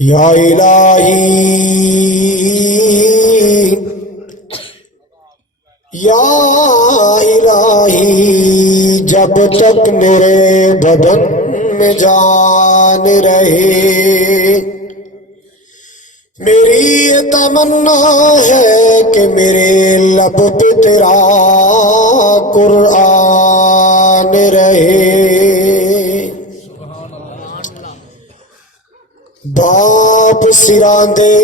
یا الہی یا الہی جب تک میرے بدن میں جان رہے میری یہ تمنا ہے کہ میرے لب پہ تیرا قرآن رہے باپ سراندے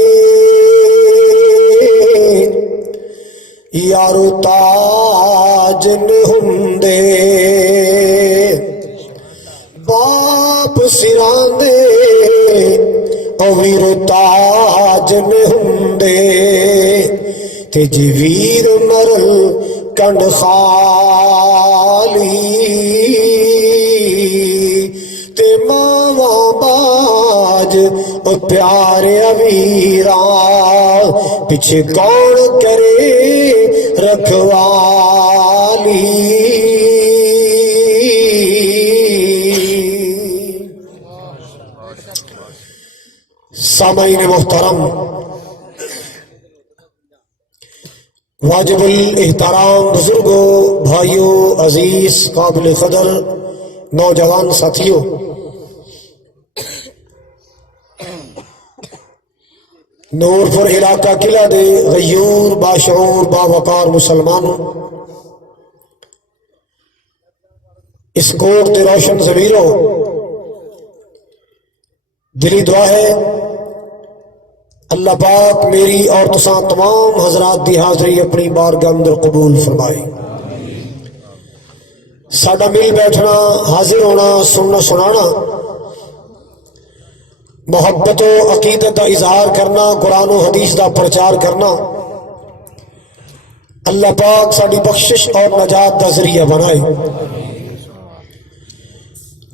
یارو تاج نہندے باپ سراندے ویرو تاج نہندے تے جی ویر مرل کنڈ خالی تے ماواں باج او پیارے ویراں پیچھے کون کرے رکھوالی سامعین محترم واجب الاحترام بزرگوں بھائیوں عزیز قابل قدر نوجوان ساتھیوں نورپور علاقہ قلعہ دے غیور باشعور باوقار مسلمانوں اس کوٹ تے روشن ضمیروں دلی دعا ہے اللہ پاک میری اور تساں تمام حضرات دی حاضری اپنی بارگاہ اندر قبول فرمائے ساڈا مل بیٹھنا حاضر ہونا سننا سنانا محبت و عقیدت کا اظہار کرنا قرآن و حدیث کا پرچار کرنا اللہ پاک ساری بخشش اور نجات کا ذریعہ بنائے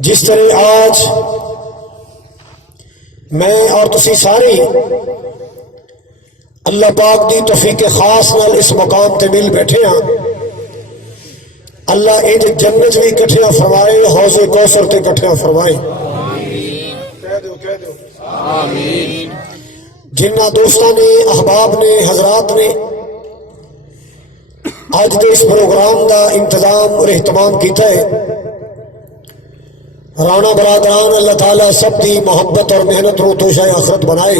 جس طرح آج میں اور تسی سارے اللہ پاک دی توفیق خاص نال اس مقام تے مل بیٹھے ہیں اللہ انج جنت بھی کٹھیاں فرمائے حوض کوثر تے کٹھیاں فرمائے آمین جنہ دوستاں نے احباب نے حضرات نے آج دے اس پروگرام دا انتظام اور اہتمام کیتا ہے رانا برادران اللہ تعالیٰ سب دی محبت اور محنت رو توشہ آخرت بنائے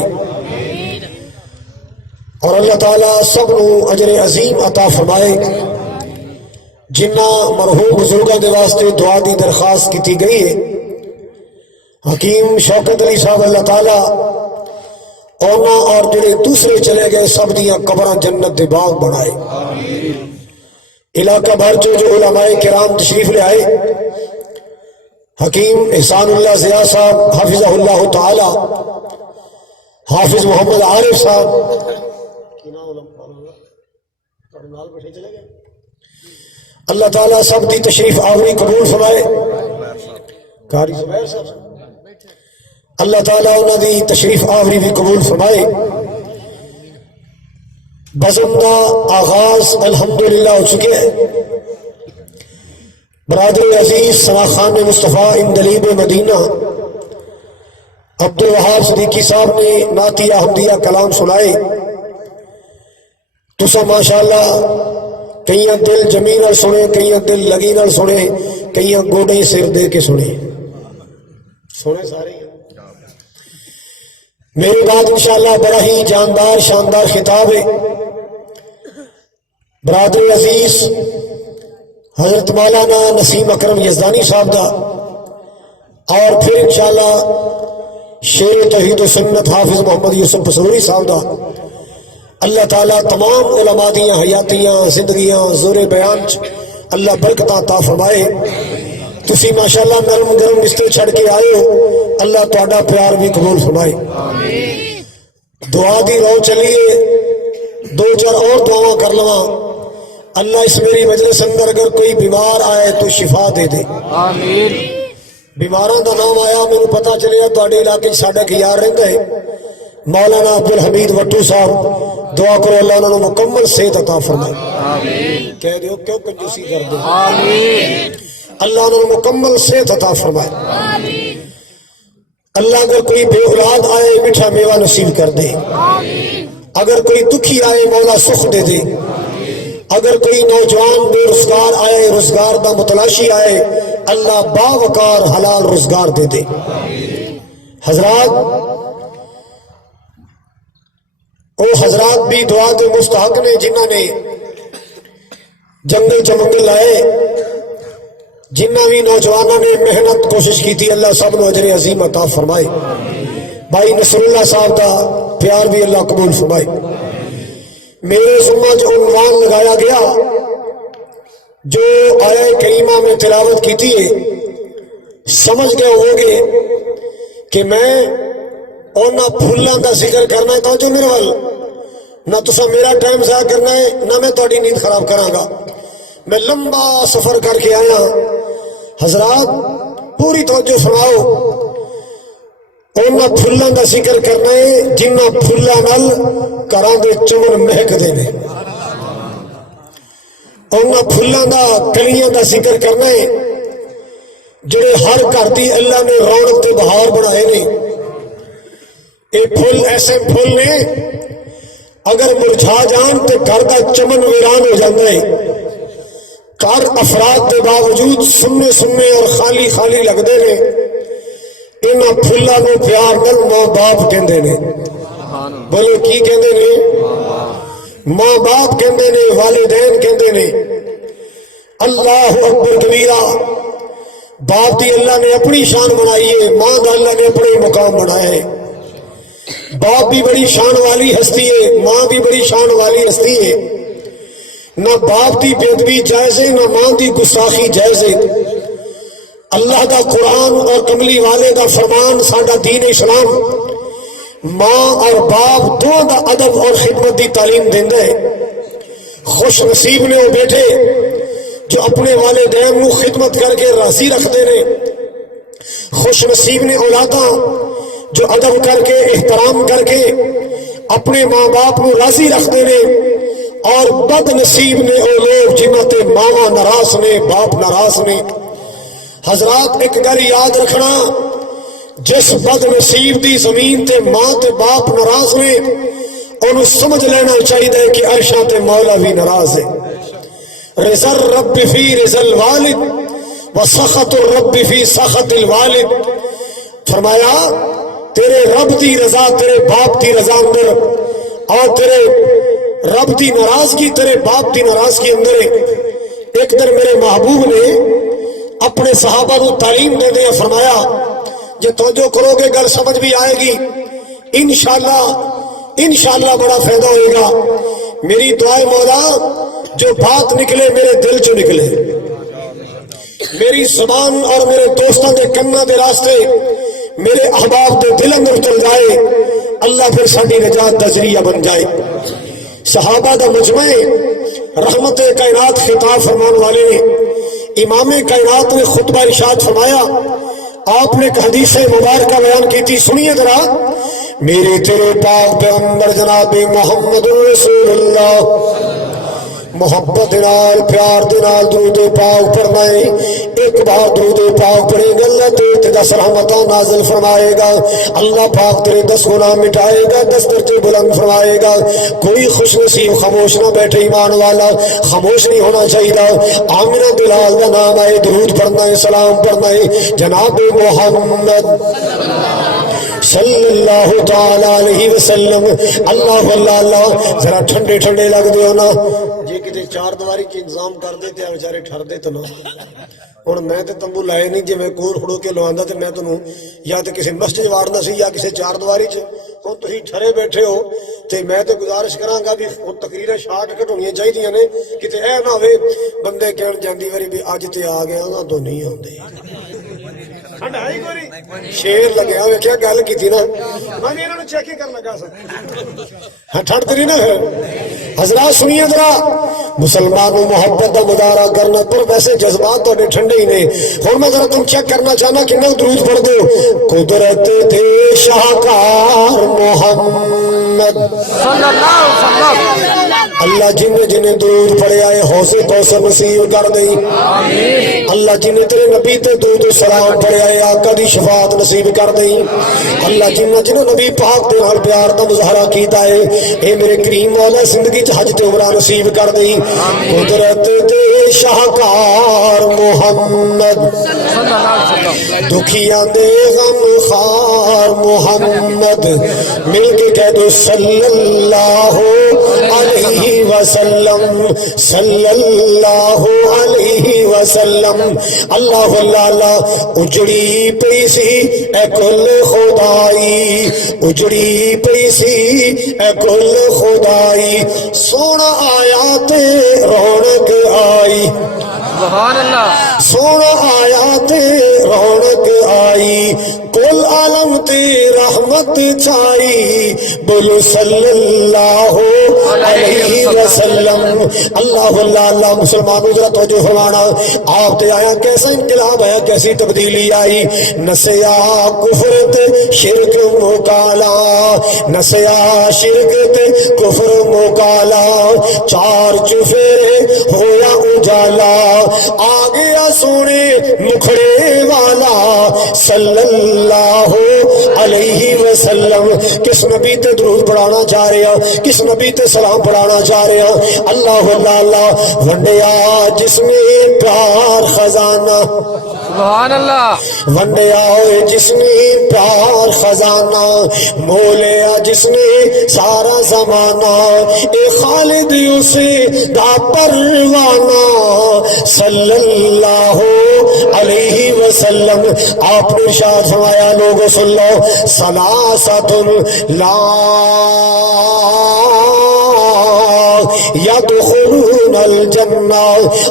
اور اللہ تعالیٰ سب نو اجر عظیم عطا فرمائے جنہ مرحوم بزرگاں دے واسطے دعا دی درخواست کی گئی ہے حکیم شوکت علی صاحب اللہ تعالیٰ اونا اور جڑے دوسرے چلے گئے سب دیاں قبراں جنت دے باغ بنائے علاقہ بھر جو علماء کرام تشریف لے آئے حکیم احسان اللہ ضیاء صاحب حافظہ اللہ تعالی حافظ محمد عارف صاحب اللہ تعالیٰ سب دی تشریف آوری قبول فرمائے قاری زبیر صاحب اللہ تعالیٰ انہوں دی تشریف آوری بھی قبول فرمائے بزم کا آغاز الحمدللہ ہو چکے ہیں برادر عزیز ثنا خان مصطفیٰ اندلیب مدینہ عبد الوہاب صدیقی صاحب نے نعتیہ حمدیہ کلام سنائے تسا ماشاءاللہ کئیاں دل جمی نال سنے کئیاں دل لگی نال سنے کئیاں گوڑے سر دے کے سنے سارے میرے بعد انشاءاللہ بڑا ہی جاندار شاندار خطاب ہے برادر عزیز حضرت مولانا نسیم اکرم یزدانی صاحب دا اور پھر انشاءاللہ شیر توحید و سنت حافظ محمد یوسف پسوری صاحب دا اللہ تعالیٰ تمام علماء دیاں حیاتیاں زندگیاں زور بیان اللہ برکتاں عطا فرمائے تسی ماشاءاللہ نرم گرم بستر چھڑ کے آئے ہو اللہ تہاڈا پیار بھی قبول فرمائے دعا دی رو چلیے دو چار اور دعاواں کر لواں اللہ اس میری مجلس اندر اگر کوئی بیمار آئے تو شفا دے دے آمین بیماروں دا نام آیا میرے پتا چلیا تواڈے علاقے ساڈا کی یار رہندا ہے مولانا عبدالحمید وٹو صاحب دعا کرو اللہ انہوں نے مکمل صحت عطا فرمائے آمین کہہ دیو کیوں کنجوسی کر دے آمین اللہ انہوں نے مکمل صحت عطا فرمائے آمین اللہ اگر کوئی بے اولاد آئے میٹھا میوہ نصیب کر دے، اگر کوئی دکھی آئے مولا سخ دے دے، اگر کوئی نوجوان بے روزگار آئے روزگار دا متلاشی آئے اللہ باوقار حلال روزگار دے دے۔ حضرات او حضرات بھی دعا کے مستحق نے جنہوں نے جنگل چمنگل لائے، جنہ بھی نوجوانوں نے محنت کوشش کی تھی اللہ سب نو اجر عظیم عطا فرمائے۔ بھائی نصر اللہ صاحب کا پیار بھی اللہ قبول فرمائے۔ میرے ذمہ جو عنوان لگایا گیا جو آیہ کریمہ میں تلاوت کی تھی سمجھ گئے ہوں گے کہ میں اونا پھولاں دا ذکر کرنا ہے توجہ میرے وال نہ تسا میرا ٹائم ضائع کرنا ہے نہ میں تہاڈی نیند خراب کراں گا۔ میں لمبا سفر کر کے آیا، حضرات پوری توجہ سناؤ۔ اونا پھولاں دا ذکر کرنا ہے جنہ پھولاں نال گھراں دے چمن مہک دے نے، اونا پھولاں دا کلیاں دا ذکر کرنا ہے جڑے ہر گھر دی اللہ نے رونق تے بہار بنائے نے۔ اے پھول ایسے پھول نے اگر مرجھا جان تے گھر دا چمن ویران ہو جاتا ہے۔ گھر افراد دے باوجود سننے سننے اور خالی خالی لگتے نے، انہاں پھلاں نو پیار نال ماں باپ کہندے نے۔ بولو کی کہندے نے؟ ماں باپ کہندے نے، والدین کہندے نے۔ اللہ اکبر کبیرہ، باپ دی اللہ نے اپنی شان بنائی ہے، ماں دا اللہ نے اپنے مقام بنایا ہے۔ باپ بھی بڑی شان والی ہستی ہے، ماں بھی بڑی شان والی ہستی ہے۔ نہ باپ دی بے ادبی جائز ہے نہ ماں دی گستاخی جائز ہے۔ اللہ دا قرآن اور کملی والے دا فرمان ساڈا دین اسلام ماں اور باپ دونوں دا ادب اور خدمت دی تعلیم دیندا ہے۔ خوش نصیب نے وہ بیٹے جو اپنے والدین نو خدمت کر کے راضی رکھتے ہیں، خوش نصیب نے اولاداں جو ادب کر کے احترام کر کے اپنے ماں باپ نو راضی رکھتے ہیں، اور بد نصیب نے وہ لوگ جنہاں تے ماں ناراض نے باپ ناراض نے۔ حضرات ایک گل یاد رکھنا، جس بد نصیب دی زمین تے ماں تے باپ ناراض نے انہوں سمجھ لینا چاہیے کہ عرشاں تے مولا بھی ناراض ہے۔ رضا الرب فی رضا الوالد وسخط الرب فی سخط الوالد، فرمایا تیرے رب دی رضا تیرے باپ دی رضا اندر، اور تیرے رب دی ناراضگی تیرے باپ دی ناراضگی اندر ہے۔ ایک دن میرے محبوب نے اپنے صحابہ کو تعلیم دے دیا، فرمایا جے توجہ کرو گے گل سمجھ بھی آئے گی، انشاءاللہ بڑا فائدہ ہوئے گا۔ میری دعائے مولا جو بات نکلے میرے دل چو نکلے، میری زبان اور میرے دوستوں دے کنا دے راستے میرے احباب دے دل اندر چل جائے، اللہ پھر ساڈی نجات دا ذریعہ بن جائے۔ صحابہ دا مجمع رحمت کائنات خطاب فرمان والے نے، امام کائنات نے خطبہ ارشاد فرمایا، آپ نے ایک حدیث مبارکہ بیان کی تھی، سنیے ذرا۔ میرے تیرے پاک پیغمبر جناب محمد رسول اللہ محبت نال پیار دے نال درود پاک پڑھنا ہے۔ ایک بار درود پاک پڑھے گا اللہ تیرے 10 رحمتاں نازل فرمائے گا، اللہ پاک تیرے 10 گناہ مٹائے گا، 10 درجے بلند فرمائے گا۔ کوئی خوش نصیب خاموش نہ بیٹھے، ایمان والا خاموش نہیں ہونا چاہیے۔ آمنہ بلال کا نام ہے، درود پڑھنا ہے، سلام پڑھنا ہے جناب محمد صلی اللہ تعالی علیہ وسلم۔ اللہ اللہ اللہ، ذرا ٹھنڈے ٹھنڈے لگ دے ہو نا، جی کتے چار دیواری چ انتظام کر دے تے بیچارے ٹھر دے تو نا۔ ہن میں تے تمبو لائے نہیں، جے میں کول کھڑو کے لواندا تے میں تانوں یا تے کسی مسجد واڑنا سی یا کسی چار دیواری چ، ہن تسی ٹھرے بیٹھے ہو تے میں تے گزارش کراں گا بھی تقریراں شارٹ کٹ ہونیاں چاہیدیاں نے، کتے اے نہ ہوئے بندے کہن جاندی واری بھی اج تے آ گیا نا تو نہیں آندے۔ شیر لگیا ہوئے کیا گل کی تھی نا، میں انہوں نے چیک ہی کر لگا سکتا ٹھڑتے نہیں نا۔ حضرات سنیے ذرا، مسلمانوں محبت کا مظاہرہ کرنا پر ویسے جذبات تو ٹھنڈے ہی نے۔ ہوں میں ذرا تم چیک کرنا چاہنا کہ میں درود پڑھ دو۔ قدرت تھے شاہکار محمد صلی اللہ علیہ وسلم، اللہ جنہیں جنہیں درود پڑھے آئے حوصے کوثر نصیب کر دیں اللہ جنہیں تیرے نبی تے درود و سلام پڑھے آئے آقا دی شفاعت نصیب کر دیں اللہ جنہیں نبی پاک دے نال پیار دا مظاہرہ کیتا ہے اے میرے کریم مولا زندگی چ حج تے عمرہ نصیب کر دیں قدرت دے شاہکار محمد دکھیاں دے غم خار محمد مل کے کہہ دو صلی اللہ علیہ وسلم صلی اللہ علیہ وسلم اللہ اللہ اجڑی پئی سی اے کل خدائی اجڑی پئی سی اے کل خدائی سونا آیا تے رونق آئی سبحان اللہ سونا آیا تے رونق آئی کل عالم تے رحمت چھائی بولو صلی اللہ علیہ وسلم اللہ اللہ مسلمانوں ذرا توجہ فرمانا آپ تے آیا کیسا انقلاب آیا کیسی تبدیلی آئی نسیا کفر تے شرک مکالا نسیا شرک تے کفر مکالا چار چفیرے ہویا اجالا آ گیا سونے مکھڑے والا صلی اللہ علیہ وسلم کس نبی تے درود پڑھانا چاہ رہے ہیں کس نبی تے سلام پڑھانا چاہ رہے ہیں اللہ اللہ ونڈیا جس میں پیار خزانہ سبحان اللہ ونڈیا ہوئے جس نے پیار خزانہ مولیا جس نے سارا زمانہ اے خالد اسے دا پروانہ صلی اللہ علیہ وسلم آپ نے ارشاد فرمایا لوگوں سن لو ثلاثۃ لا یدخلون الجنہ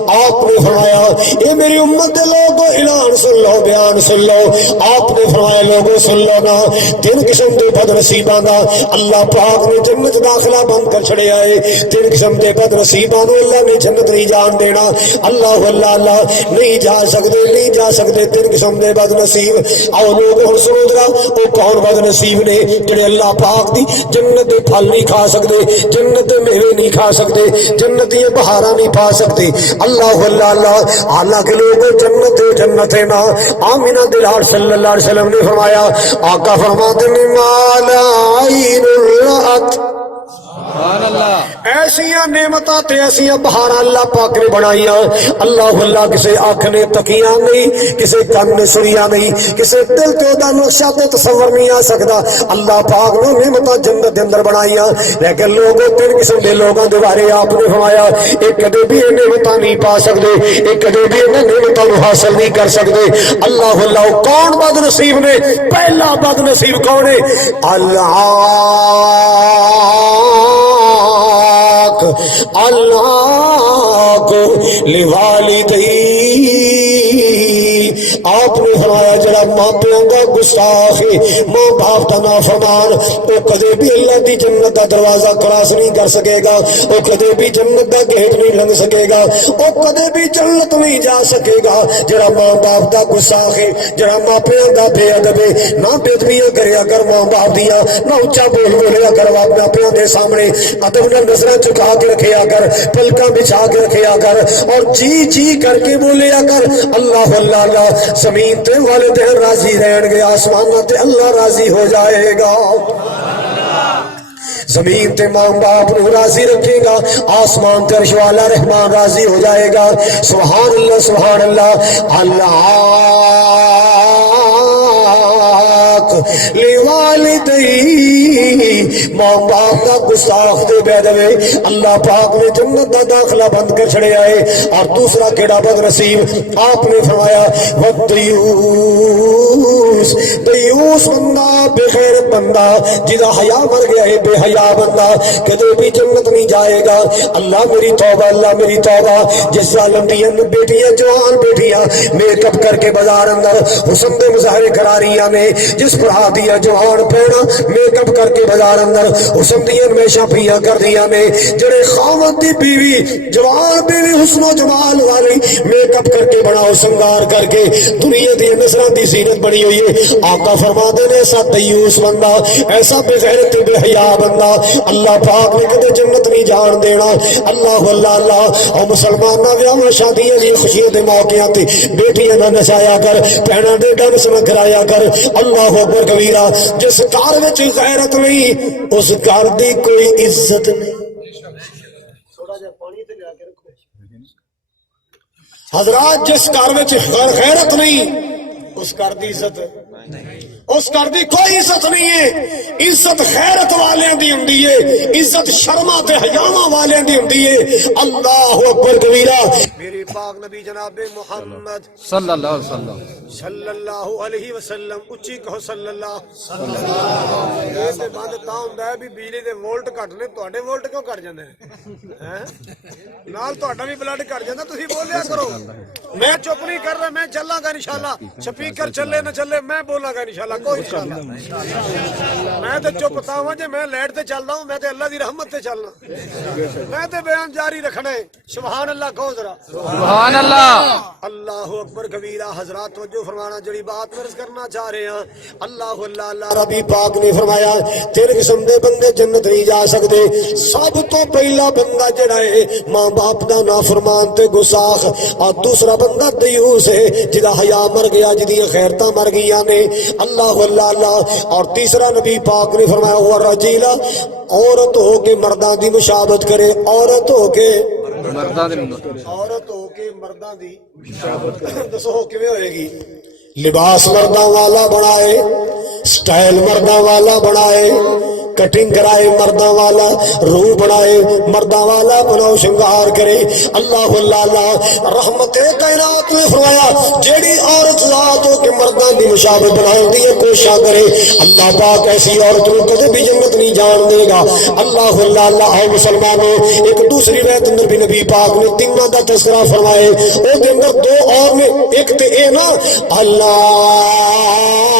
آپ نے فرمایا اے میری امت دے لوگوں اعلان سن لو بیان سن لو آپ نے فرمایا لوگوں سن لو نا تین قسم دے بد نصیباں دا اللہ پاک نے جنت داخلہ بند کر چھڑے آئے تین قسم دے بد نصیباں نو اللہ نے جنت نہیں جان دینا اللہ اللہ اللہ نہیں جا سکتے تین قسم دے بد نصیب آؤ لوگ ہن سنو ذرا او کون بد نصیب نے جڑے اللہ پاک دی جنت دے پھل نہیں کھا سکتے جنت دے میوے نہیں کھا سکتے جنت دی بہاراں نہیں پا سکتے اللہ اللہ اللہ حالانکہ لوگ جنت ہے نا آمینہ دلال صلی اللہ علیہ وسلم نے فرمایا آقا فرماتے ہیں مالا عین رأت سبحان اللہ ایسیاں نعمتاں تے ایسیاں بہاراں اللہ پاک نے بنائیاں اللہ اللہ کسے آنکھ نے تکیاں نہیں کسے کن نے سنیاں نہیں کسے دل تے دا نقشہ تے تصور نہیں آ سکدا اللہ پاک نے نعمتاں جنت دے اندر بنائیاں لیکن لوگوں تین قسم دے لوگاں دے بارے آپ نے فرمایا ایک کدے بھی نعمتاں نہیں پا سکدے ایک کدے بھی نعمتاں نو حاصل نہیں کر سکدے اللہ اللہ کون بد نصیب نے پہلا بد نصیب کون ہے اللہ کو لوالدی آپ نے فرمایا جڑا ماں پیوں کا گستاخ ہے ماں باپ کا نافرمان وہ کدے بھی اللہ دی جنت کا دروازہ کراس نہیں کر سکے گا وہ کدے بھی جنت کا گیٹ نہیں لنگ سکے گا وہ کدے بھی جنت نہیں جا سکے گا جڑا ماں باپ کا گستاخ ہے جڑا ماں پیوں کا بے ادب ہے نہ بے ادبیاں کریا کر ماں باپ دیا نہ اونچا بول بولیا کر ماں پیوں کے سامنے ادب نہ نظریں چکا کے رکھیا کر پلکاں بچھا کے رکھیا کر اور جی جی کر کے بولیا کر اللہ اللہ اللہ زمین تے والدین راضی رہن گے آسمان تے اللہ راضی ہو جائے گا زمین تے ماں باپ نو راضی رکھے گا آسمان تے عرش والا رحمان راضی ہو جائے گا سبحان اللہ سبحان اللہ اللہ لوالدی ماں باپ کا گستاخ دے بے ادب اللہ پاک نے جنت دا داخلہ بند کر چھڑے آئے اور دوسرا کیڑا بد نصیب آپ نے فرمایا دیوس بندہ بے غیر بندہ جدا حیا مر گیا ہے بے حیا بندہ کدے بھی جنت نہیں جائے گا اللہ میری توبہ جس ظالم دیاں بیٹیاں جوان بیٹیاں میک اپ کر کے بازار اندر حسن دے مظاہرے کرا رہی نے جس پر بہا دیا جوان پیڑا میک اپ کر کے بازار اندر حسن دیا ہمیشہ پیا کر دیا نے جڑے خاوند دی بیوی جوان بیوی حسن و جمال والی میک اپ کر کے بناؤ سنگار کر کے دنیا دی نسلوں دی زینت بنی ہوئی ہے آقا فرما دے نے ایسا دیوس بندہ ایسا بے غیرت بے حیا بندہ اللہ پاک نے کدے جنت نہیں جان دینا اللہ اللہ اللہ اور مسلمانہ ویاہ شادیاں دی خوشیاں دے موقعاں تے بیٹیاں نہ نچایا کر پہنا دے ڈنس نہ کرایا کر اللہ اکبر کبیرہ جس گھر وچ غیرت نہیں اس گھر دی کوئی عزت نہیں حضرات جس گھر وچ غیرت نہیں اس گھر دی عزت اس گھر دی کوئی عزت نہیں ہے عزت غیرت والے دی ہوندی ہے عزت شرما تے حیاواں والے دی ہوندی ہے اللہ اکبر کبیرہ میرے پاک نبی جناب محمد صلی اللہ علیہ وسلم صلی اللہ علیہ وسلم اچھی کہو صلی اللہ یہ تے بند تا ہوندا ہے بھی بجلی دے وولٹ گھٹ نے تواڈے وولٹ کیوں گھٹ جاندے ہیں نال تواڈا بھی بلڈ گھٹ جاندا تسی بولیا کرو میں چپ نہیں کر رہا میں چلاں گا انشاءاللہ سپیکر چلے نہ چلے میں بولاں گا انشاءاللہ کوئی انشاءاللہ میں تے چپ تا ہوں جے میں لائٹ تے چلدا ہوں میں تے اللہ دی رحمت تے چلنا میں تے بیان جاری رکھنا ہے سبحان اللہ کہو ذرا سبحان اللہ اللہ اکبر کبیرہ حضرات توجہ فرمانا جڑی بات عرض کرنا چاہ رہے ہیں اللہ اللہ اللہ ربی پاک نے فرمایا تیرے قسم دے بندے جنت نہیں جا سکتے سب تو پہلا بندہ جڑا ہے ماں باپ دا نافرمان تے گستاخ اور دوسرا بندہ دیوس ہے جدا حیا مر گیا جدی خیرتاں مر گئیاں نے اللہ اللہ اللہ اور تیسرا نبی پاک نے فرمایا ہوا رجیلا عورت ہو کے مرداں دی مشابہت کرے عورت ہو کے عورت ہو کے مرداں دی مشابہت کرے دسو کیویں ہوئے گی لباس مرداں والا بنائے سٹائل مرداں والا بنائے کٹنگ کرائے مرداں والا روح بنائے مرداں والا بناؤ شنگار کرے اللہ اللہ اللہ رحمت کائنات نے فرمایا جیڑی عورت ذات ہو کے مرداں دی مشابہ بناؤ دی کوشش کرے اللہ پاک ایسی عورت کو کبھی بھی جنت نہیں جان دے گا اللہ اللہ اللہ اے مسلمانوں ایک دوسری روایت اندر بھی نبی پاک نے تینوں دا تذکرہ فرمائے او دے اندر دو اور نے ایک تے اے نا اللہ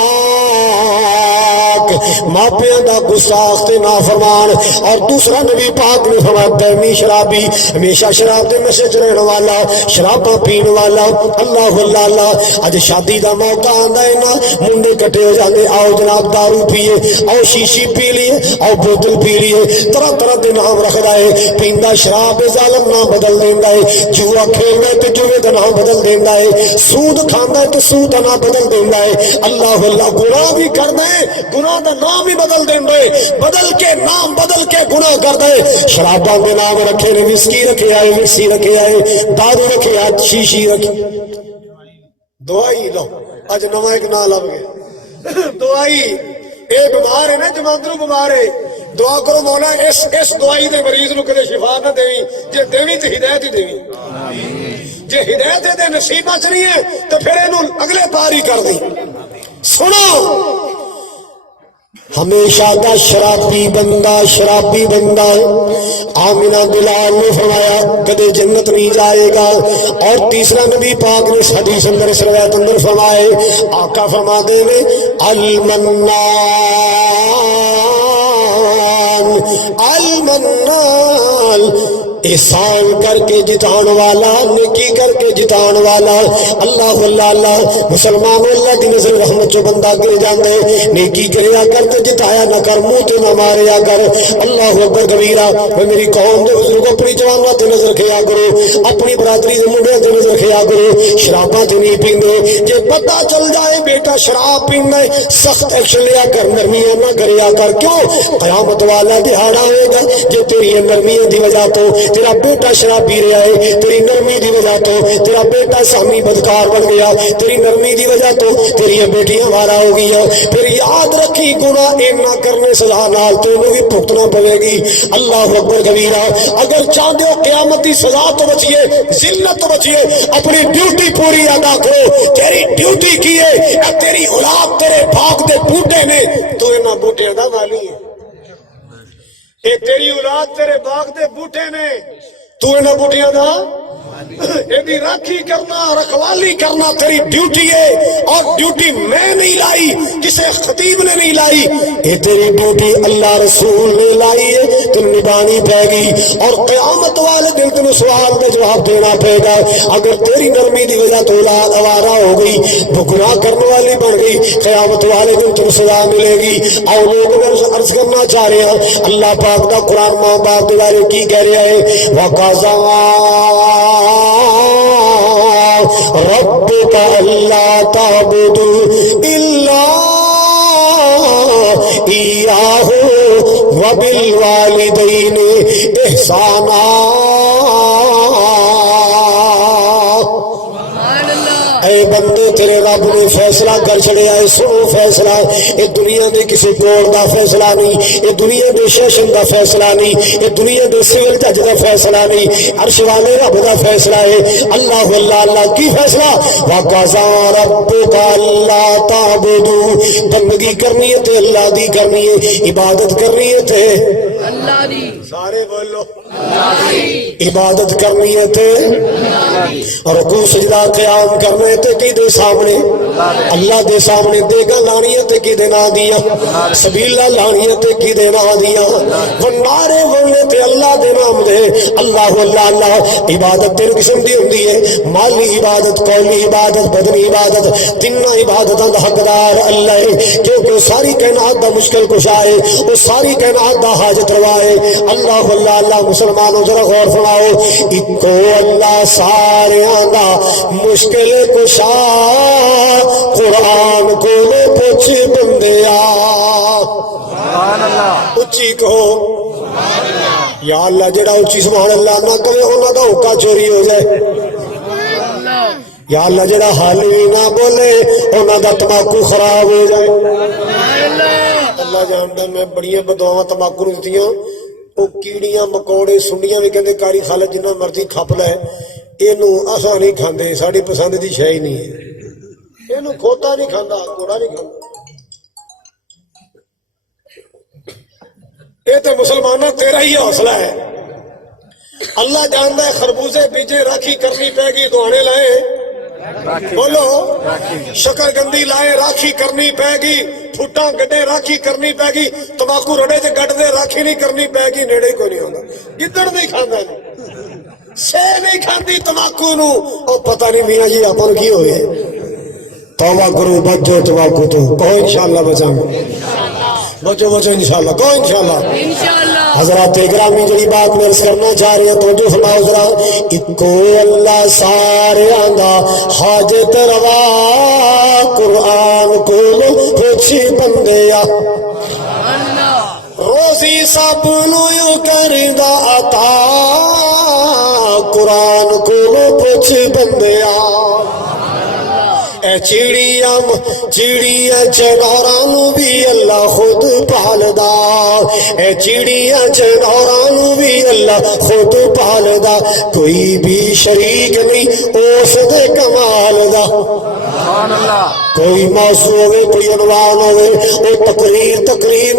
ماپیاں دا گستاخ تے نافرمان اور دوسرا نبی پاک نے فرمایا بہمی شرابی ہمیشہ شراب دے نشے چ رہن والا شراباں پین والا اللہ اللہ اللہ اج شادی دا موقع آندا ہے نا منڈے کٹے ہو جاندے آؤ جناب دارو پیے آؤ شیشی پی لیے آؤ بوتل پی لیے طرح طرح دے نام رکھدا ہے پیندا شراب ظالم نام بدل دیندا ہے جوا کھیلدا ہے تے جوے دا نام بدل دیندا ہے سود کھاندا ہے تے سود دا نام بدل دیندا ہے اللہ اللہ گناہ بھی کردا ہے گناہ دا نام بھی بدل دیں دے بدل کے نام بدل کے گناہ کر دے شراباں دے نام رکھے نے وسکی رکھے آئے وکسی رکھے آئے دارو رکھے آئے شیشی رکھے دعائی لو اج نواں ایک نام لگ گئے دعائی اے بیمار ہے نا جماندرو بیمار ہے دعا کرو مولا اس دعائی دے مریض نو کدے شفا نہ دیویں جے دیویں تے ہدایت ہی دیویں جے ہدایت دے نصیباں چ نہیں ہے تے پھر اینو اگلے پار ہی کر دیں سنو ہمیشہ دا شرابی بندہ آمنہ بلال نے فرمایا کدے جنت نہیں جائے گا اور تیسرا نبی پاک نے حدیث اندر اس روایت اندر فرمائے آقا فرما دے نے المنان احسان کر کے جتان والا نیکی کر کے جتان والا اللہ اللہ اللہ مسلمان اللہ دی نظر رحمت چو بندہ گر جاندے نیکی کریا کر تے جتایا نہ کر منہ تے نہ ماریا کر اللہ اکبر کبیرہ میری قوم دے بزرگوں اپنی جواناں تے نظر کھیا کرو اپنی برادری دے منڈیاں تے نظر کھیا کرو شراباں تے نہیں پیندے جے پتہ چل جائے بیٹا شراب پیندا ہے سخت ایکشن لیا کر نرمیاں نہ کریا کر کیوں قیامت والا دہاڑا ہوئے گا جے تیری نرمیاں دی وجہ تو تیرا بیٹا شراب پی رہا ہے تیری نرمی دی وجہ تو تیرا بیٹا سامی بدکار بن گیا تیری نرمی دی وجہ تو تیری بیٹیاں مارا ہو گیا پھر یاد رکھی گناہ نہ کرنے سزا نال تینوں بھی بھگتنا پڑے گی اللہ اکبر کبیرہ اگر چاہتے ہو قیامت کی سزا تو بچیے ذلت تو بچیے اپنی ڈیوٹی پوری ادا کرو تیری ڈیوٹی کی ہے تیری اولاد تیرے باغ دے بوٹے نے تو انہاں بوٹے دا والی ہے اے تیری اولاد تیرے باغ دے بوٹے نے تو انہاں بوٹیاں دا ایدی راکھی کرنا رکھوالی کرنا تیری ڈیوٹی ہے، اور ڈیوٹی میں نہیں لائی، کسے خطیب نے نہیں لائی، یہ تیری ڈیوٹی اللہ رسول نے لائی ہے، تم نبھانی پے گی، اور قیامت والے دن تم سوال میں جواب دینا پڑے گا۔ اگر تیری نرمی دی وجہ تو اولاد آوارہ ہو گئی، وہ گناہ کرنے والی بن گئی، قیامت والے دن تم سزا ملے گی۔ اور لوگ عرض کرنا چاہ رہے ہیں اللہ پاک دا قرآن ماں باپ دے بارے کی کہہ رہا ہے، وَقَضَىٰ رَبُّكَ أَلَّا تَعْبُدُوا إِلَّا إِيَّاهُ وَبِالْوَالِدَيْنِ إِحْسَانًا۔ اے بندے تیرے رب نے فیصلہ کر چھڑیا ہے، سنو فیصلہ، یہ دنیا دے کسی کورٹ دا فیصلہ نہیں، یہ دنیا دے سیشن دا فیصلہ نہیں، یہ دنیا دے سول جج دا فیصلہ نہیں، عرش والے رب دا فیصلہ ہے۔ اللہ اللہ اللہ کی فیصلہ، وَقَضَىٰ رَبُّكَ أَلَّا تَعْبُدُوا، بندگی کرنی ہے تے اللہ دی کرنی ہے، عبادت کرنی ہے تے اللہ دی، سارے بولو عبادت کرنی ہے تے رکوع سجدہ قیام کرنے تے کی دے سامنے اللہ دے سامنے دے گا لانی ہے تے کی دے نہ دیا، سبیلہ لانی ہے تے کی دے نہ دیا، ونارے ورنے تے اللہ دے نام دے، اللہ اللہ اللہ۔ عبادت تین قسم دی ہوندی ہے، مالی عبادت، قومی عبادت، بدنی عبادت، تینوں عبادتاں دا حقدار اللہ ہے، کیونکہ ساری کائنات دا مشکل کشا ہے، وہ ساری کائنات دا حاجت روا ہے۔ اللہ اللہ اللہ۔ مسلمانوں ذرا غور فرماؤ، اکو اللہ ساریاں دا مشکل کشا، قرآن کو پوچھ بندیا، سبحان اللہ، اچھی کہو یا اللہ۔ جڑا اچھی سبحان اللہ نہ کرے انہاں دا حقہ چوری ہو جائے، یا اللہ جڑا حالی نہ بولے انہاں دا تماکو خراب ہو جائے۔ اللہ جاندا میں بڑیاں بدعاواں تماکو نوں دتیاں، وہ کیڑیاں مکوڑے سنڈیاں بھی کہندے کاری خالد جنہ مرضی کھپ لے، اینو اساں نہیں کھاندے، ساڈی پسند دی شے ہی نہیں ہے، اینو کھوتا نہیں کھاندا، کوڑا نہیں کھاندا۔ یہ تو مسلمانوں تیرا ہی حوصلہ ہے۔ اللہ جاندا ہے خربوزے بیجے راکھی کرنی پے گی، دعانے لائے بولو، شکر گندی لائے راکھی کرنی پے گی، پھٹاں گڈے راکھی کرنی پے گی، تماکو رڑے تے گڈ دے راکھی نہیں کرنی پے گی، نیڑے کوئی نہیں ہوندا، گدڑ نہیں کھاندا جی، سہ نہیں کھاندی تماکو نو، او پتہ نہیں میاں جی اپن کی ہوئے۔ توبہ کرو، بچو تماکو تو، کہو انشاءاللہ بچاں گے، بچو بچو انشاءاللہ، کہو انشاءاللہ۔ حضرات اکرامی جڑی بات میں عرض کرنا چاہ رہی ہیں توجہ فرماؤ ذرا، اکو اللہ ساریاں دا حاجت روا، قرآن کو پوچھ بندیا، روزی سب نو کردا عطا، قرآن کو پوچھ بندیا۔ اے چڑیا چنوراں نو بھی اللہ خود پالدا، اے چڑیا چنوراں نو بھی اللہ خود پالدا، کوئی بھی شریک نہیں اس دے کمال دا، سبحان اللہ۔ کوئی موضوع ہوئے، کوئی عنوان ہوئے، وہ تقریر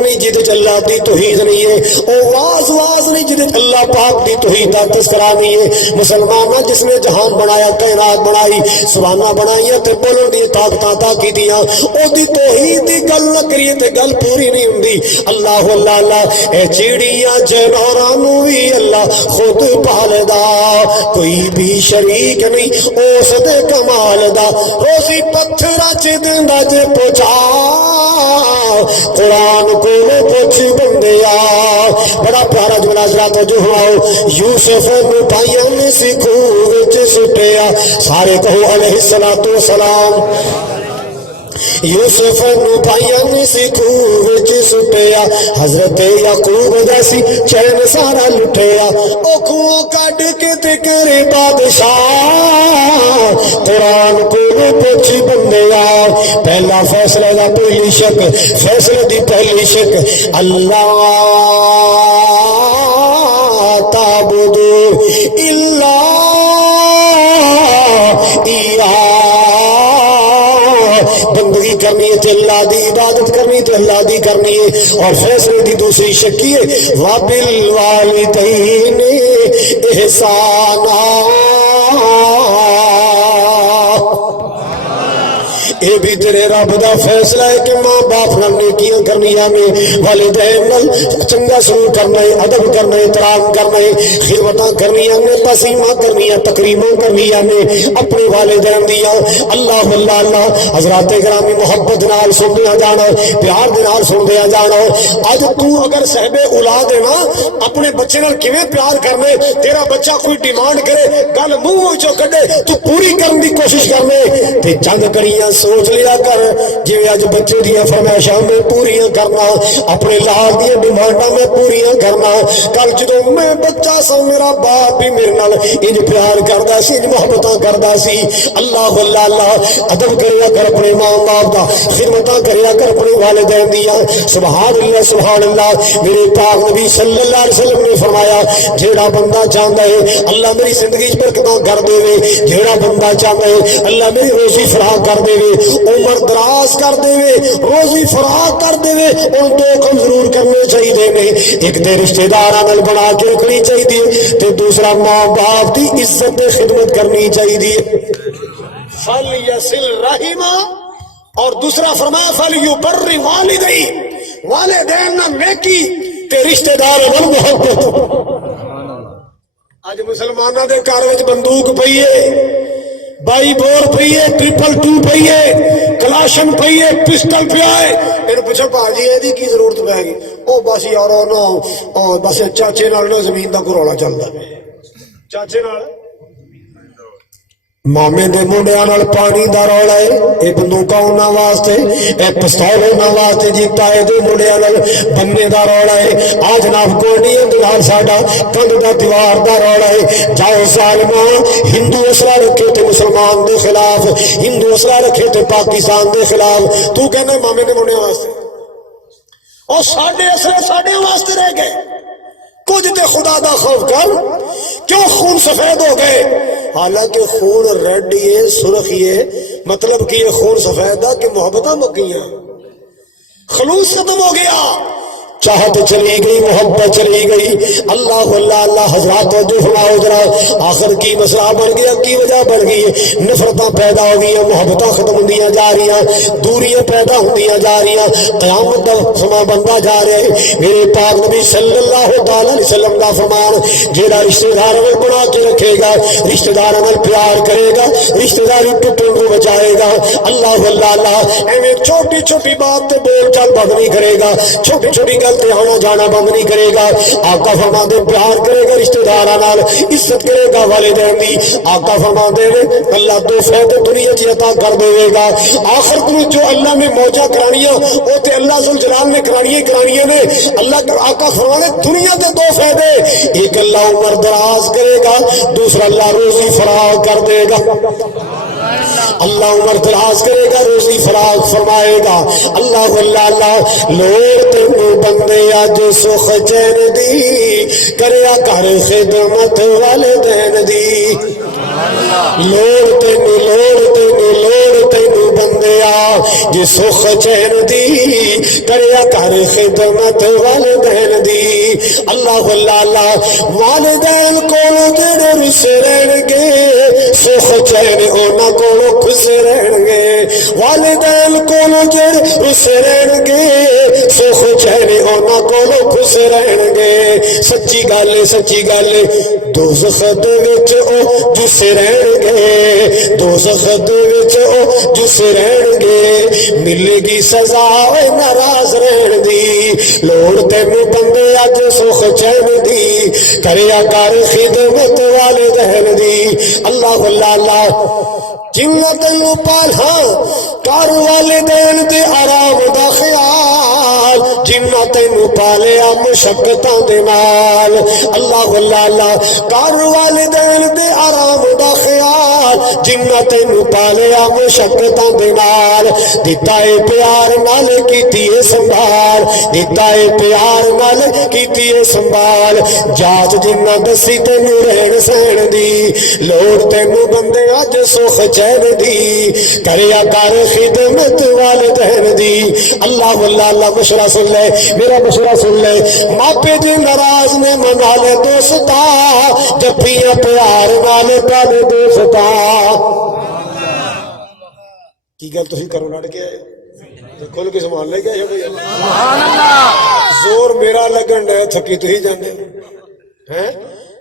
نہیں جدے اللہ دی توحید نہیں ہے، وہ واز نہیں جدے اللہ پاک دی توحید دا تذکرہ نہیں ہے۔ مسلمانہ جس نے جہان بنایا، کائنات بنائی، سبحانہ بنائی تے بولن دی طاقتاں کی دیاں، او دی توحید دی گل نہ کریے تے گل پوری نہیں ہوندی۔ اللہ اللہ اللہ۔ اے چڑیاں جنوراں نو بھی اللہ خود پالدا، کوئی بھی شریک نہیں اس دے کمال دا، روزی پتھراں چ دیندا جے پہنچا، قرآن کو پوچھ بندیا۔ بڑا پیارا جملہ ذرا توجہ ہواؤ، یوسف نو پائیاں نے سکھو وچ سٹیا، سارے کہو علیہ الصلوۃ والسلام۔ یوسف نو پائیاں نے سکھو وچ سٹیا، حضرت یعقوب جیسی چین سارا لٹیا، اوکھوں کڈ کے تے کرے بادشاہ، قرآن کو پوچھ بندیا۔ پہلا فیصلے دا پہلی شک، فیصلے دی پہلی شک، اللہ تعبدو الا ایہ، بندگی کرنی ہے تے اللہ دی عبادت کرنی کرنی تو اللہ دی کرنی ہے، اور فیصلے دی دوسری شکی ہے وَبِالْوَالِدَيْنِ إِحْسَانًا، اے بھی تیرے رب دا فیصلہ ہے کہ ماں باپ نال نیکیاں کرنیاں نے، والدین نال چنگا سلوک کرنا ہے، ادب کرنا ہے، احترام کرنا ہے، خدمتاں کرنیاں نے، تسلیماں کرنیاں، تکریماں کرنیاں نے اپنے والدین دیا۔ اللہ اللہ اللہ حضرات گرامی محبت نال سنیا جانا، پیار دے نال سنیا جانا۔ اج تو اگر صاحب اولاد ہے نا، اپنے بچے نال کیویں پیار کرنے، تیرا بچہ کوئی ڈیمانڈ کرے گل منہ وچوں کڈے تو پوری کرن دی کوشش کرنے تے چند کڑیاں سوچ لیا کر، جی اج بچے دیا فرمائشاں میں پوریاں کرنا، اپنے لال دیا ڈیمانڈاں میں پوریاں کرنا، کل جدوں میں بچہ سا میرا باپ بھی میرے نال انج پیار کردا سی، انج محبتاں کردا سی۔ اللہ اللہ اللہ ادب کریا کر اپنے ماں باپ دا، خدمتاں کریا کر اپنے والدین دیا۔ سبحان اللہ سبحان اللہ۔ میرے پاک نبی صلی اللہ علیہ وسلم نے فرمایا جیڑا بندہ چاہتا ہے اللہ میری زندگی برکتاں کر دے، جیڑا بندہ چاہتا ہے اللہ میری روزی فراخ کر دے، عمر دراز کر دے، روزی فراخ کر دے، ان دو کم ضرور کرنے چاہیے نے، ایک تے رشتہ داراں نال بنا کے رکھنی چاہیے تے دوسرا ماں باپ دی عزت تے خدمت کرنی چاہیے۔ فَلْيَصِلْ رَحِمَ، اور دوسرا فرمایا فَلْيُبَرِّ وَالِدَيْهِ، والدین نال نیکی تے رشتہ داراں نال محبت۔ اج مسلماناں دے گھر وچ بندوق پئی ہے، بائی بور پئی ہے، 222 پئی ہے، کلاشن پئی ہے، پسٹل پیا ہے، پھر پوچھو باجی ایدی کی ضرورت پے گی؟ او بس یار نو بس چاچے نال نہ زمین دا گرولا چلدا پیا، چاچے نال مامے دے منڈیاں نال پانی دا رولا ہے، اے بندوقاں انہاں واسطے، اے پستول انہاں واسطے، جی تائے دے منڈیاں نال بننے دا رولا ہے۔ آ جناب کوڈیاں دے نال ساڈا کندھ دا دیوار دا رولا ہے۔ جاؤ ظالماں، ہندو اسرا رکھے تے مسلمان دے خلاف، ہندو اسرا رکھے تے پاکستان دے خلاف، تو کہنا مامے دے منڈیاں واسطے، اور ساڈے اسرے ساڈے واسطے رہ گئے۔ کچھ تے خدا دا خوف کر، کیوں خون سفید ہو گئے؟ حالانکہ خون ریڈ یہ سرخ یہ مطلب کہ یہ خون سفید ہے کہ محبتاں مک گئیاں، خلوص ختم ہو گیا، چاہت چلی گئی، محبت چلی گئی۔ اللہ اللہ اللہ حضرات جو فرماؤ ذرا آخر کی مسئلہ بن گیا، کی وجہ بن گئی؟ نفرتاں پیدا ہو گئی، محبتاں ختم ہوندیاں جا رہی ہیں، دوریاں پیدا ہوندیاں جا رہی ہیں، قیامت دا سما بندا جا رہا ہے۔ میرے پاک نبی صلی اللہ تعالی علیہ وسلم دا فرمان جیڑا رشتہ دار بنا کے رکھے گا، رشتہ داراں نال پیار کرے گا، رشتہ داری ٹوٹن کو بچائے گا۔ اللہ اللہ اللہ ایویں چھوٹی چھوٹی بات تے بول چال بند نہیں کرے گا، چھوٹی چھوٹی تے آنا جانا بند نہیں کرے گا۔ آقا فرماندے پیار کرے گا رشتہ داراں نال، عزت کرے گا والدین دی۔ آقا فرماندے اللہ دو فائدے دنیا کی عطا کر دے گا، آخر کو جو اللہ نے موجہ کرانیاں وہ تے اللہ ذوالجلال نے کرانیاں نے۔ اللہ آقا فرماندے دنیا دے دو فائدے، ایک اللہ عمر دراز کرے گا، دوسرا اللہ روزی فراخ کر دے گا۔ اللہ عمر دراز کرے گا، روزی فراخ فرمائے گا۔ اللہ اللہ اللہ لوگ تینوں بندے اج سخ چین دی کریا کر خدمت والدین دی۔ لوڑ تینوں بندیا جی سخ چین دی کریا کر خدمت والدین دی۔ اللہ اللہ اللہ والدین کولو جڑے رسے رہن گے، سخ چین انہاں کولو خوش رہن گے۔ والدین کولو جڑے رسے رہن گے، سخ چین انہاں کولو خوش رہن گے۔ سچی گل دوزخ دے وچ او جس رہن گے، دوزخ دے وچ او جس رہن گے، ملے گی سزا ناراض رہن دی۔ لوڑ تینوں بندے اج سخ چین دی کریا کر خدمت والدین دی۔ اللہ اللہ اللہ جنہ تینوں پالا کر والدین دے آرام دا خیال، جنہ تینوں پالیا مشقتاں دے نال۔ اللہ اللہ اللہ کر والدین دے آرام دا خیال، جنہ تینوں پالیا مشقتاں دے نال دتا اے پیار نال کیتی اے سنبھال دتا اے پیار نال کیتی اے سنبھال جاچ جنہ دسی تینوں رہن سہن دی لوڑ تینوں بندے اج سخ چین دی کریا کر خدمت والدین دی اللہ واللہ اللہ مشورہ سن لے میرا مشورہ سن لے ماپے جی ناراض نے منا لے دوستا جفیاں پیار نالے پالے دوستا کی گل تسی کرو لڑ کے آئے کھل کے سامان لے کے آئے زور میرا لگن ہے تھکی تھی جانے ہیں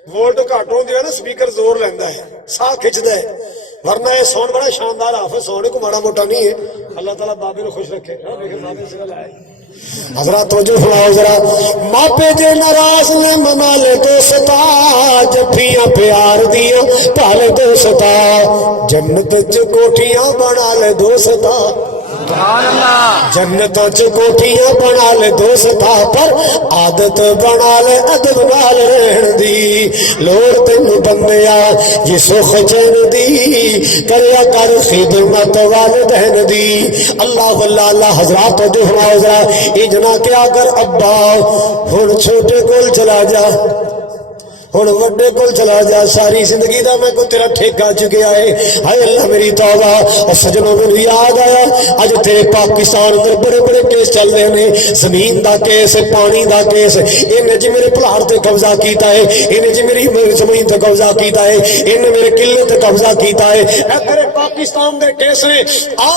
وولٹ گھٹ ہوندی ہے نا سپیکر زور لیندا ہے ساہ کھچدا ہے ورنہ یہ سون بڑا شاندار حافظ سونے کو ماڑا موٹا نہیں ہے اللہ تعالیٰ بابے کو خوش رکھے بابے سے لائے حضرات توجہ فرماؤ ذرا ماپے جے ناراض نے منا لے دوستا جفیاں پیار دیاں پالے دوستا جنت چ کوٹھیاں بنا لے دوستا جنت چ کوٹھیاں بنا لے دوستا پر عادت بنا لے ادب نال رہن دی لوڑ تینوں بندیا یہ سخ چین دی کریا کر خدمت والدین دی اللہ واللہ اللہ حضرات توجہ فرماؤ ذرا اجنا کیا کر ابا ہن چھوٹے کول چلا جا ہن وڈے کول چلا جا ساری زندگی دا میں کو تیرا ٹھیکا چکیا ہے ہائے اللہ میری توبہ اور سجنوں میں یاد آیا اج تیرے پاکستان اندر بڑے بڑے کیس چل رہے ہیں زمین دا کیس پانی دا کیس انہیں جی میرے پلاٹ تے قبضہ کیتا ہے انہیں جی میری زمین تے قبضہ کیتا ہے انہیں میرے قلعے تے قبضہ کیتا ہے اے تیرے پاکستان دے کیس نے آ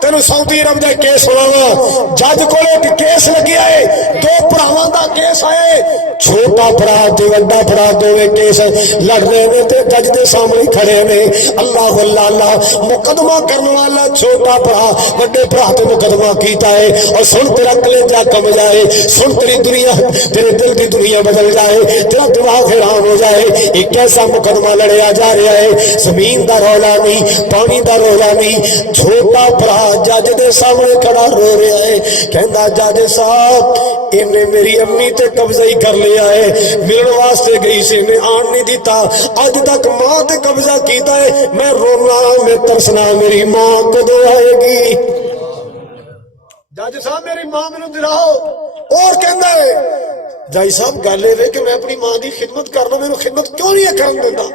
تینوں سعودی عرب دے کیس سناواں جج کول ایک کیس لگیا ہے دو بھراواں دا کیس آئے چھوٹا بھرا تے وڈا بھرا دوے کیس لڑ رہے نے تے جج دے سامنے کھڑے نے اللہ واللہ اللہ مقدمہ کرنے والا چھوٹا بھرا وڈے بھرا تے مقدمہ کیتا ہے اور سن تیرا کلیجہ کم جائے سن تیری دنیا تیرے دل دی دنیا بدل جائے تیرا دماغ حیران ہو جائے ایک ایسا مقدمہ لڑیا جا رہا ہے زمین دا رولا نہیں پانی دا رولا نہیں چھوٹا بھرا جج دے سامنے کھڑا رو رہا ہے کہندا جج صاحب انہیں میری امی تے قبضہ ہی کر لیا ہے ملن واسطے گئی سے میں آن نہیں دیتا اج تک ماں تے قبضہ کیتا ہے میں رونا میں ترسنا میری ماں کدو آئے گی جج صاحب میری ماں میں دلاؤ اور کہندا ہے جائی صاحب گل ہے کہ میں اپنی ماں دی خدمت کرنا میرے خدمت کیوں نہیں کرن دیندا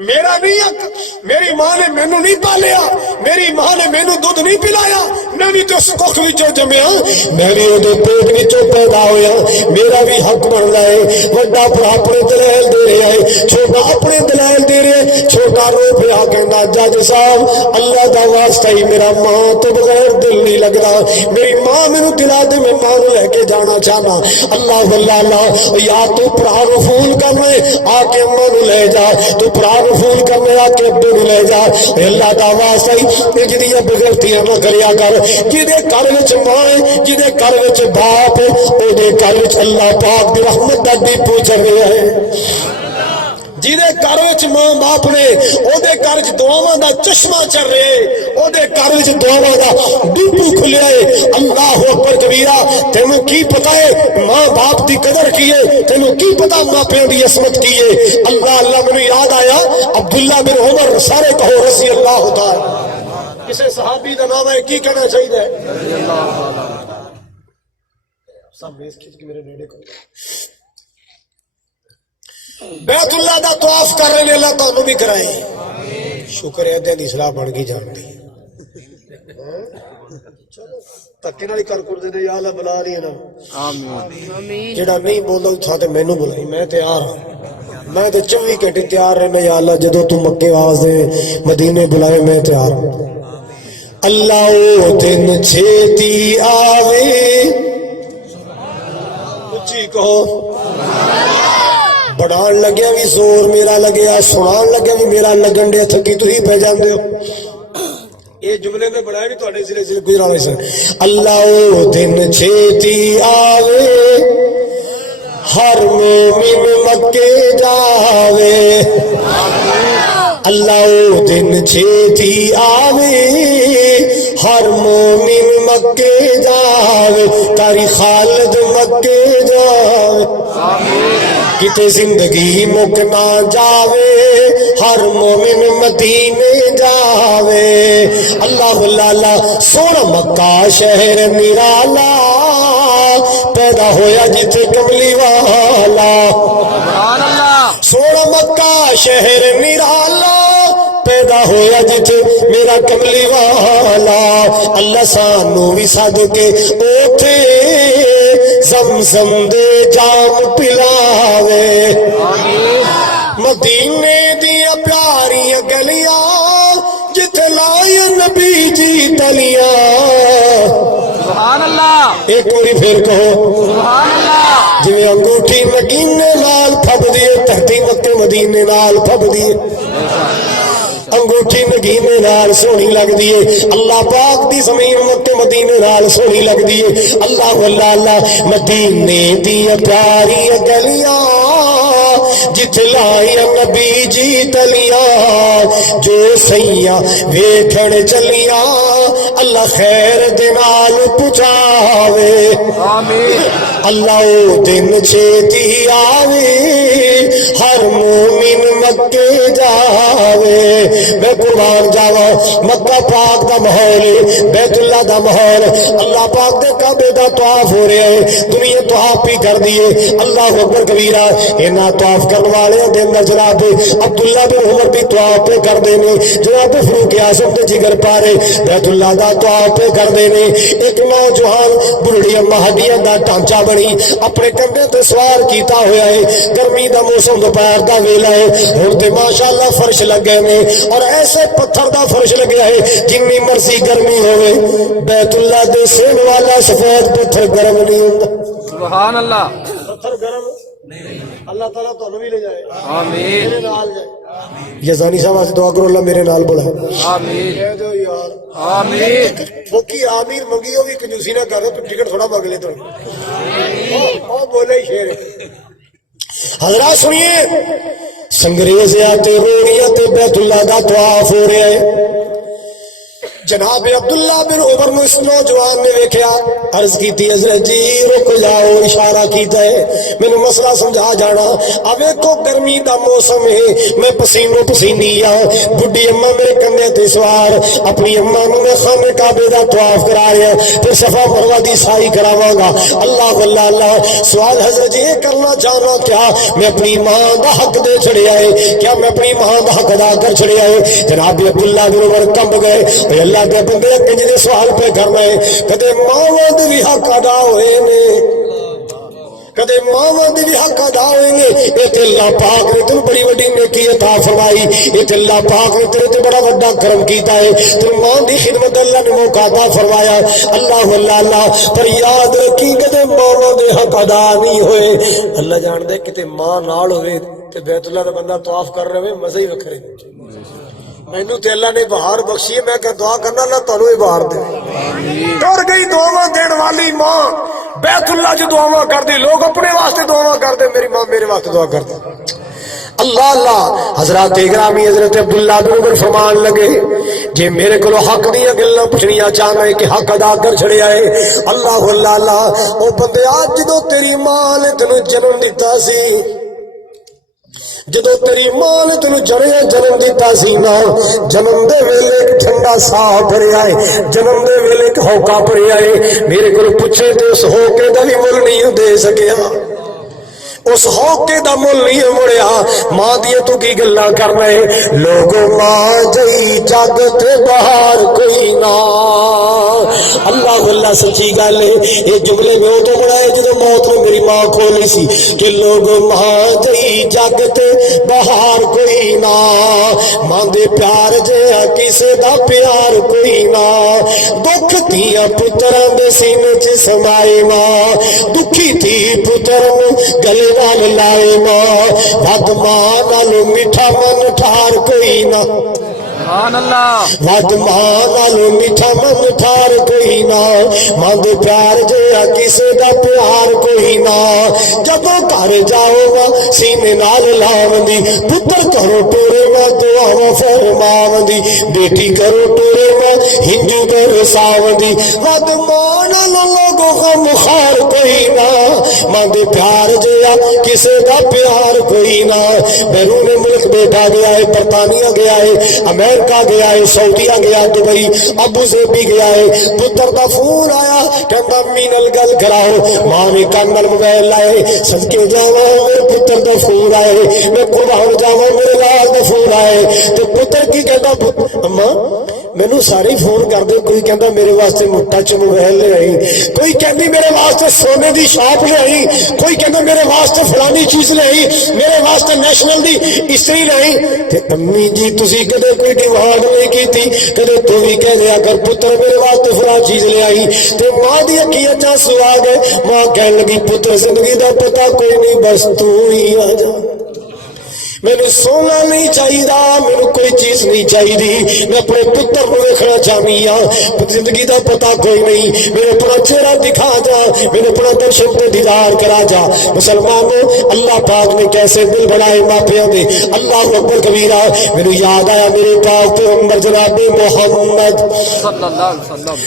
میرا نہیں حق میری ماں نے مینوں نہیں پالیا میری ماں نے مینوں دودھ نہیں پلایا میں بھی تو ککھ وچوں جمیا میں بھی اودے پیٹ وچوں پیدا ہویا میرا بھی حق بندا ہے وڈا بھرا اپنے دلائل دے رہا ہے چھوٹا اپنے دلائل دے رہا ہے چھوٹا رو پیا کہندا جج صاحب اللہ دا واسطہ ہی میرا ماں تو بغیر دل نہیں لگدا میری ماں مینوں دلا دے میں ماں نوں لے کے جانا چاہنا اللہ واللہ اللہ یا تو بھرا نوں فون کر لے آ کے اماں نوں لے جا تو بھرا فون کرنے آ کے ابے نوں لے جا اللہ دا واسطہ ہی جدیاں بغیرتیاں نہ کریا کر جدے گھر وچ ماں ہے جدے گھر وچ باپ ہے اودے گھر وچ اللہ پاک دی رحمت دا ڈیپو چل رہا ہے جدے گھر وچ ماں باپ نے اودے گھر وچ دعاواں دا چشمہ چل رہا ہے اودے گھر وچ دعاواں دا ڈیپو کھلیا ہے اللہ اکبر کبیرہ تینوں کی پتہ ہے ماں باپ دی قدر کی ہے تینوں کی پتہ ماں پیو دی عصمت کی ہے اللہ اللہ مجھے یاد آیا عبداللہ بن عمر سارے کہو رضی اللہ تعالی کسے صحابی دا نام ہے کی کہنا چاہیے سب میز کھچ کے میرے نیڑے کرو بیت اللہ دا طواف کر رہے ہیں اللہ تعالیٰ بھی کرائے شکر ہے دین اصلاح بن گئی جانتی تکے نال کر کر دے یا اللہ بلا لیا نا آمین جڑا نہیں بولدا تھا تے مینوں بلائی میں تیار ہاں میں تے 24 گھنٹے تیار رہنا یا اللہ جدوں تو مکے واسطے مدینے بلائے میں تیار ہوں اللہ او دن چھیتی آوے اچھی کہو بڑھان لگیا بھی زور میرا لگیا سنان لگیا بھی میرا لگن دے تھکی تو ہی پہ جاندے ہو یہ جملے میں بڑھائے بھی تو اٹھے سلے گزرانے سے اللہ او دن چھیتی آوے ہر مومن مکے جاوے اللہ او دن چھیتی آوے ہر مومن مکے جاوے کاری خالد مکے جاوے کتے زندگی مک نہ جاوے ہر مومن مدینے جاوے اللہ لالا سونا مکہ شہر نرالا پیدا ہویا جتھے کملی والا سبحان اللہ سونا مکہ شہر نرالا پیدا ہویا جتھے میرا کملی والا اللہ سانو بھی صدقے اوتھے زمزم دے جام پلاوے مدینے دیا پیاریاں گلیاں جتھے لائے نبی جی تلیاں سبحان اللہ ایک باری پھر کہو سبحان اللہ جویں انگوٹھی مدینے نال پھب دیے تہتی مکے مدینے نال پھب دیے انگوٹھی نگینے نال سونی لگ دیے اللہ پاک دی زمین مکے مدینے نال سونی لگ دیے اللہ اللہ مدینے دی پیاری گلیاں جتھے لائیا نبی جی تلیاں جو سیاں ویکھن چلیاں اللہ خیر دے نال پہنچاوے آمین اللہ او دن چھتی آوے ہر مومن مکے جاوے میں قربان جاوا مکہ پاک دا ماحول بیت اللہ دا ماحول اللہ پاک دے کعبے دا طواف ہو رہا ہے دنیا طواف بھی کر دیے اللہ اکبر کبیرہ انہاں طواف کرنے والے دے اندر جناب عبداللہ بن عمر بھی طواف پہ کر دینے جناب فاروق اعظم دے جگر پارے بیت اللہ دا طواف پہ کر دینے ایک نوجوان بلڑی اما ہڈیاں دا ٹانچا بنی اپنے کندھے تے سوار کیتا ہویا ہے گرمی دا موسم دوپہر دا ویلا ہے ہن تے ماشاءاللہ فرش لگ گئے نے اور ایسے پتھر دا فرش لگیا ہے جنی مرضی گرمی ہوئے بیت اللہ دے سین والا سفید پتھر گرم نہیں ہوندا سبحان اللہ پتھر گرم اللہ تعالیٰ تو بھی لے جائے آمین میرے نال جائے یزانی صاحب آج دعا کرو اللہ میرے نال بڑھا آمین کہہ دو یار آمین فوکی آمین منگی ہو بھی کنجوسی نہ کر تو ٹکٹ تھوڑا مانگ لے تو بولے ہی شیر حضرات سنیے سنگریزیاں تے روڑیاں تے بیت اللہ دا طواف ہو رہا ہے جناب عبداللہ بن عمر نے اس نوجوان نے دیکھا عرض کی تھی حضرت جی رک جاؤ اشارہ کیتا ہے میں نے مسئلہ سمجھا جانا اب ایکو گرمی دا موسم ہے میں پسینو پسینی بڈی اماں میرے کندھے تے سوار اپنی اماں نو میں خانے کعبے دا طواف کرا رہا پھر صفا مروہ دی سائی کراواں گا اللہ اللہ اللہ سوال حضرت جی کرنا چاہنا کیا میں اپنی ماں دا حق دے چھڑیا ہے کیا میں اپنی ماں دا حق ادا کر چھڑیا ہے جناب عبداللہ بن عمر کمب گئے اللہ دے بندے کنج دے سوال پہ کرنا ہے کدے ماں دے بھی حق ادا ہوئے نے کدے ماں دے بھی حق ادا ہوئے نے اے تے اللہ پاک نے تن بڑی وڈی نیکی عطا فرمائی اے تے اللہ پاک نے تیرے تے بڑا وڈا کرم کیتا ہے تن ماں دی خدمت اللہ نے موقع عطا فرمایا اللہ اللہ اللہ پر یاد رکھی کدے ماں دے حق ادا نہیں ہوئے اللہ جان دے کتے ماں نال ہوئے تے بیت اللہ دا بندہ طواف کر رہے مزے ہی وکھرے مینوں تے اللہ نے بہار بخشی ہے میں کہ دعا کرنا اللہ تعالیٰ ہی بہار دے ٹر گئی دعاواں دین والی ماں بیت اللہ جو دعاواں کر دی لوگ اپنے واسطے دعاواں کر دے میری ماں میرے واسطے دعا کر دے اللہ اللہ حضرات گرامی حضرت عبداللہ بن عمر فرمان لگے جے میرے کو حق دیاں گلاں پوچھنیاں چاہنا ہے کہ حق ادا کر چھڑیا ہے اللہ اللہ اللہ او بندے آج جدوں تیری ماں نے تینوں جنم دتا سی جدو تیری ماں نے تینوں جنم دیتا سی نا جنم دے ویلے ایک ٹھنڈا ساہ بھریا ہے جنم دے ویلے ایک ہوکا بھریا ہے میرے کو پوچھے تے اس ہوکے دا بھی مول نہیں دے سکیا اس ہوکے دا مول نہیں مڑیا ماں دیے تو کی گلا کر رہے لوگوں ماں جئی جگ تے باہر کوئی نہ اللہ اللہ سچی گل ہے یہ جملے میں تو بڑا ہے جدو موت نے میری ماں کھولی سی کہ لوگوں ماں جئی جگ تے باہر کوئی نہ ماں دے پیار جہا کسے دا پیار کوئی نہ دکھ تھیا پتراں دے سینے چ سمائے ماں دکھی تھی پتر گلے نال لائے ماں ود ماں نال میٹھا من ٹھار کوئی نہ سبحان اللہ ود ماں نال میٹھا من ٹھار کوئی نہ ماں دے پیار جہا کسے دا پیار کوئی نہ جدوں گھر جاؤ گا سینے نال لاوندی پتر کرو ٹورے ماں دعاواں فرماوندی بیٹی کرو ٹورے ماں ہنجو برساوندی ود ماں نال لوگوں غم خار کوئی نہ ماں دے پیار جیا کسے دا پیار کوئی نہ بیرون ملک بیٹھا گیا ہے برطانیہ گیا ہے امریکہ گیا ہے سعودیہ گیا دبئی ابو ظبی گیا ہے پتر دا فون آیا کہندا امی نال گل کراؤ ماں نے کان نال موبائل لائے صدقے جاواں میرے پتر دا فون آئے میں قربان جاواں میرے لال دا فون آئے تے پتر کی کہندا اماں مینوں سارے فون کر دے کوئی کہندا میرے واسطے ٹچ موبائل لے آئی کوئی کہندی میرے واسطے سونے دی شاپ لے آئی کوئی کہندا میرے واسطے فلانی چیز لے آئی میرے واسطے نیشنل دی استری لے آئی تے امی جی تسی کدے کوئی ڈیمانڈ نہیں کیتی کدے تو بھی کہہ دیا کر پتر میرے واسطے فلان چیز لے آئی تے ماں دی اکھیاں چ سوا گئے ماں کہن لگی پتر زندگی دا پتہ کوئی نہیں بس تو ہی آ جا میرے سونا نہیں چاہیے میرے کوئی چیز نہیں چاہیے میں اپنے پتر کو دیکھنا چاہنی ہاں زندگی دا پتہ کوئی نہیں میرے اپنا چہرہ دکھا جا میرے اپنا درشن تے دیدار کرا جا مسلمانوں اللہ پاک نے کیسے دل بنائے ماپیاں نے اللہ اکبر کبیرہ میرے یاد آیا میرے پاک پیغمبر جناب محمد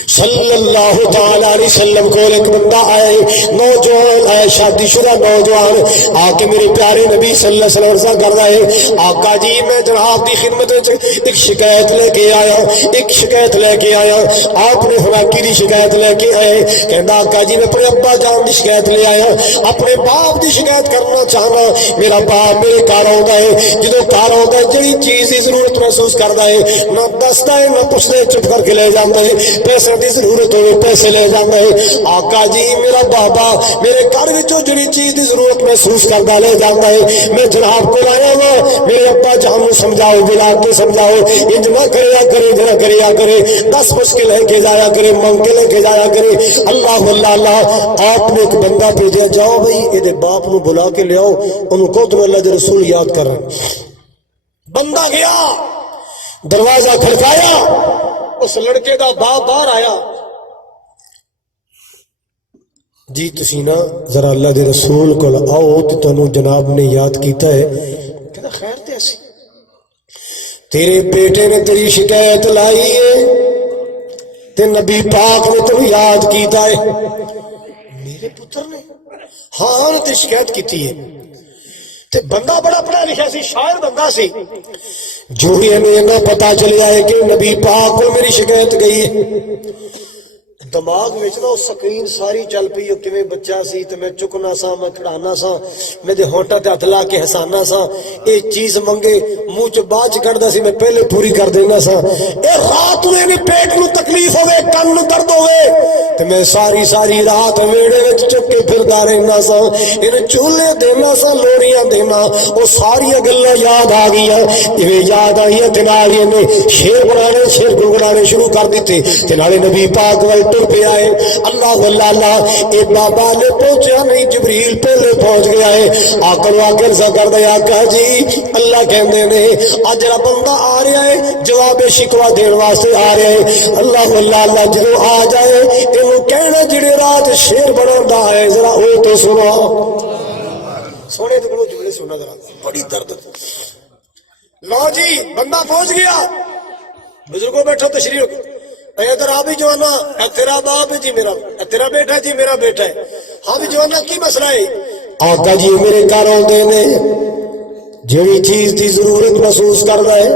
صلی اللہ تعالی علیہ وسلم کو ایک بندہ آئے نوجوان آئے شادی شدہ نوجوان آ کے میرے پیارے نبی صلی اللہ علیہ وسلم سے کر آقا جی میں جناب دی خدمت ایک شکایت لے کے آیا ایک شکایت لے کے آیا آپ نے فلاکی دی شکایت لے کے آئے کہندا آقا جی میں اپنے ابا جان دی شکایت لے آیا اپنے باپ دی شکایت کرنا چاہنا میرا باپ میرے گھر آندا ہے جدوں گھر آندا ہے جڑی چیز دی ضرورت محسوس کردا ہے نہ دسدا ہے نہ پوچھدا ہے چپ کر کے لے جاندا ہے پیسے دی ضرورت ہوے پیسے لے جاندا ہے آقا جی میرا بابا میرے گھر وچوں جڑی چیز دی ضرورت محسوس کردا لے جاندا ہے میں جناب کو لایا میرے ابا جان کو سمجھاؤ بلا کے سمجھاؤ انج نہ کریا کرے نہ کریا کرے دس پوچھ کے لے کے جایا کرے منگ کے لے کے جایا کرے اللہ اللہ اللہ آپ نے ایک بندہ بھیجا جاؤ بھائی یہ باپ نو بلا کے لے آؤ انہوں کو تم اللہ دے رسول یاد کر رہے بندہ گیا دروازہ کھڑکایا اس لڑکے دا باپ باہر آیا جی تسی نا ذرا اللہ دے رسول کو آؤ تو تنوں جناب نے یاد کیتا ہے کہتا خیر تے ایسی تیرے بیٹے نے تیری شکایت لائی ہے تے نبی پاک نے تو یاد کیتا ہے میرے پتر نے ہاں نے تیری شکایت کیتی ہے تے بندہ بڑا پڑھا لکھا سی شاعر بندہ سی جو ہی ہمیں نہ پتا چلیا ہے کہ نبی پاک کو میری شکایت گئی ہے دماغ میں نا سکرین ساری چل پئی او کیویں بچہ سی تے میں چکنا سا میں کھڑانا سا میں دے ہونٹاں تے ہتھ لا کے ہسانا سا اے چیز منگے منہ چ باج کڈدا سی میں پہلے پوری کر دینا سا اے رات نوں نہیں پیٹ نوں تکلیف ہوے کن نوں درد ہوے تے میں ساری رات ویڑے وچ چک کے پھردا رہنا سا ان چولہے دینا سا لوڑیاں دینا او ساری گلاں یاد آ گئیاں ایویں یاد آئیاں تے نال نے شیر بنانے شیر گنگنانے شروع کر دتے تے نالے نبی پاک ول پہ آئے اللہ اللہ اے بابا نے پہنچا نہیں جبریل پہلے پہنچ گیا ہے آکر سا کر دیا آقا جی اللہ کہندے نے اج جڑا بندہ آ رہا ہے جواب شکوا دین واسطے آ رہا ہے اللہ اللہ جدوں آ جائے اینو کہنا جڑے رات شیر بناوندا ہے ذرا او تو سنو سونے تے کولوں جملے سننا ذرا بڑی درد لو جی بندہ پہنچ گیا بزرگوں بیٹھو تشریف ادھر آ بھی جوانا تیرا باپ ہے جی میرا تیرا بیٹا جی میرا بیٹا ہے ہاں بھی جوانا کی مسئلہ ہے آقا جی میرے گھر آندے نے جڑی چیز دی ضرورت محسوس کردا ہے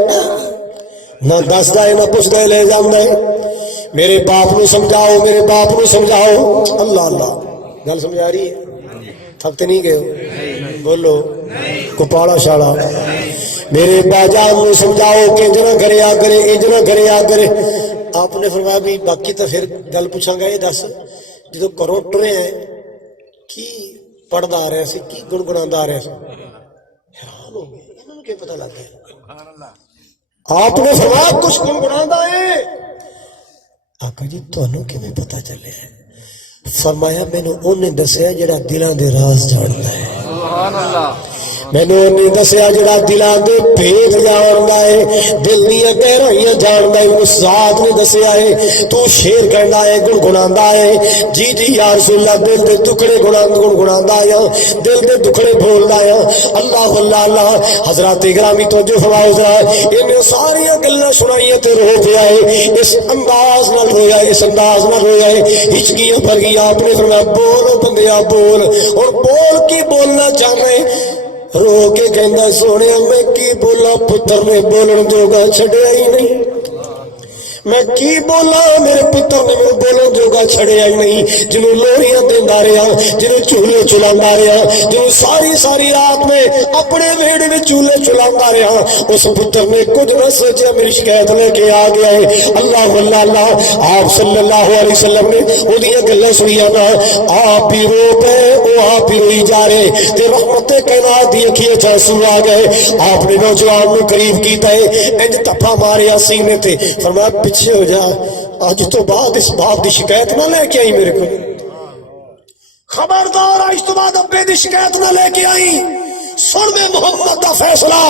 نہ دسدا ہے نہ پوچھدا ہے لے جاندا ہے میرے باپ نو سمجھاؤ میرے باپ نو سمجھاؤ اللہ اللہ گل سمجھ آ رہی ہے تھک تے نہیں گئے بولو کپاڑا شاڑا میرے با جان نو سمجھاؤ کہ انج نہ کریا کرے انج نہ کریا کرے آپ نے فرمایا بھی باقی تو پھر گل پوچھاں گا یہ دس جدو گھروں ٹرے ہیں کی پڑھدا آ رہا سی کی گنگناندہ آ رہا سی حیران ہو گئے انہوں نے کیا پتہ لگ گیا آپ نے فرمایا کچھ گنگناندہ ہے آقا جی تانوں کیویں پتہ چلے فرمایا مینوں اونے دسیا جڑا دلاں دے راز جاندا ہے سبحان اللہ مینوں نے دسیا جڑا دلاں دے بھید جاندا ہے دل دیاں گہرائیاں جاندا ہے اس ذات نے دسیا ہے تو شعر کہندا ہے گنگناندا ہے جی جی یا رسول اللہ دل دے ٹکڑے گنگناندا ہے دل دے ٹکڑے بولدا ہے اللہ اللہ اللہ حضرات گرامی توجہ فرماؤ ذرا انہیں ساری گلاں سنائیاں تے رو پیا ہے اس انداز نال رویا ہے اس انداز نال رویا ہے ہچکیاں بھر گئی آپ نے فرمایا بولو بندیا بول اور بول کی بولنا چاہے رو کے کہندا سونے میں کی بولا پتر نے بولن جوگا چھڑیا ہی نہیں میں کی بولا میرے پتر نے میں بولن جوگا چھڑیا ہی نہیں جنہوں لوریاں دیندا رہیا جنہوں چولہے چلاندا رہیا جنہوں ساری ساری رات میں اپنے ویڑے میں چولہے چلاندا رہیا اس پتر نے کچھ نہ سوچیا میری شکایت لے کے آ گیا ہے اللہ اللہ اللہ آپ صلی اللہ علیہ وسلم نے اودیاں گلاں سنیاں نا آپ بھی رو پے او آپ بھی روئی جا رہے تے رحمت کائنات دی اکھیاں چ آنسو آ گئے آپ نے نوجوان نو قریب کیتا ہے انج تھپا ماریا سینے تے فرمایا پیچھے ہو جا آج تو بعد اس باپ دی شکایت نہ لے کے آئی میرے کو خبردار آج تو بعد ابے دی شکایت نہ لے کے آئی سن میں محمد دا فیصلہ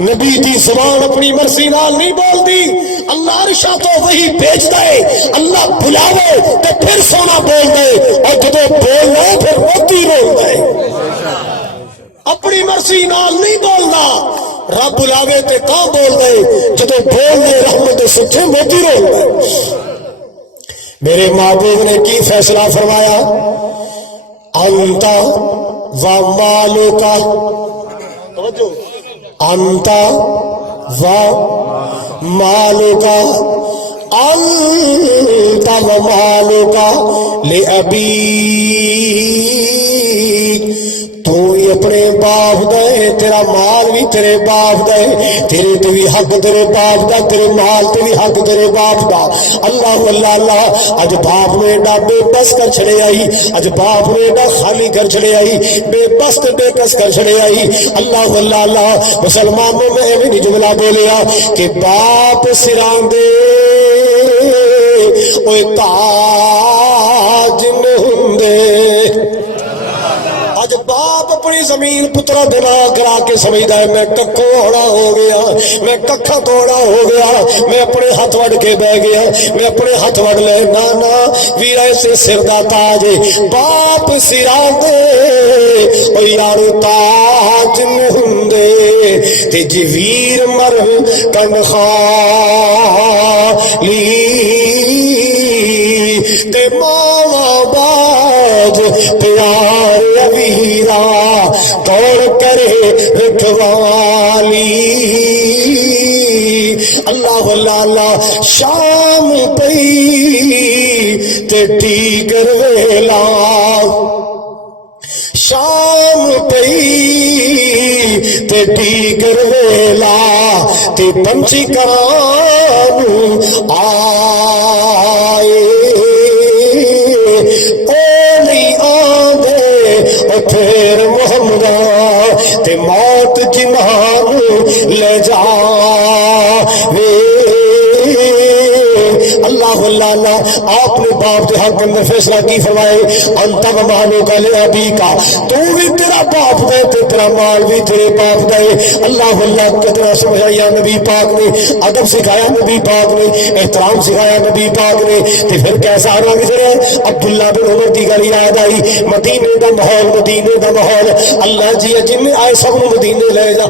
نبی دی زبان اپنی مرضی نال نہیں بول دی اللہ رشا تو وہی بھیجتا ہے اللہ بلاوے تے پھر سونا بول دے اور جدو بول دے پھر موتی رول دے اپنی مرضی نال نہیں بولنا رب بلاوے تے کہاں بول دے جدو بول دے رحمت سچے موتی رول دے میرے محبوب نے کی فیصلہ فرمایا انتا و مالو کا انتا و مالو کا انتا و مالو کا لے ابی تو ہی اپنے باپ دے تیرا مال بھی تیرے باپ دے تیرے تے بھی حق تیرے باپ دا تیرے مال تے بھی حق تیرے باپ دا اللہ اللہ اللہ اج باپ نے ایڈا بے بس کر چھڑے آئی اج باپ نے ایڈا خالی کر چھڑے آئی بے بس تے بے کس کر چھڑے آئی اللہ اللہ اللہ مسلمانوں میں ایویں نہیں جملہ بولیا کہ باپ سراں دے اوے تاج ہوندے اج باپ اپنی زمین پترا دماغ کرا کے سمجھدا ہے میں ککھوں ہوڑا ہو گیا میں ککھا توڑا ہو گیا میں اپنے ہاتھ وڑ کے بہ گیا میں اپنے ہاتھ وڑ لے نا نا ویرا سے سر دا تاج باپ سرا دے او یار تاج ہوندے تے جی ویر مر کن خالی تے ماوا باج پیار ویرا دوڑ کرے رکھوالی اللہ اللہ اللہ شام پئی تے ٹیگر ویلا شام پئی تے ٹیگر ویلا تے پنچھی کرانو آئے پھر محمد تے موت جنان لے جا اللہ اللہ اللہ آپ نے باپ کے حق اندر فیصلہ کی فرمائے انت و مالو کا لے ابی کا تو بھی تیرا باپ دے تیرا مال بھی تیرے باپ دے اللہ اللہ کتنا سمجھایا نبی پاک نے ادب سکھایا نبی پاک نے احترام سکھایا نبی پاک نے تے پھر کیسا رنگ چڑھے عبداللہ بن عمر کی گل یاد آئی مدینے دا ماحول اللہ جی جن آئے سب نو مدینے لے جا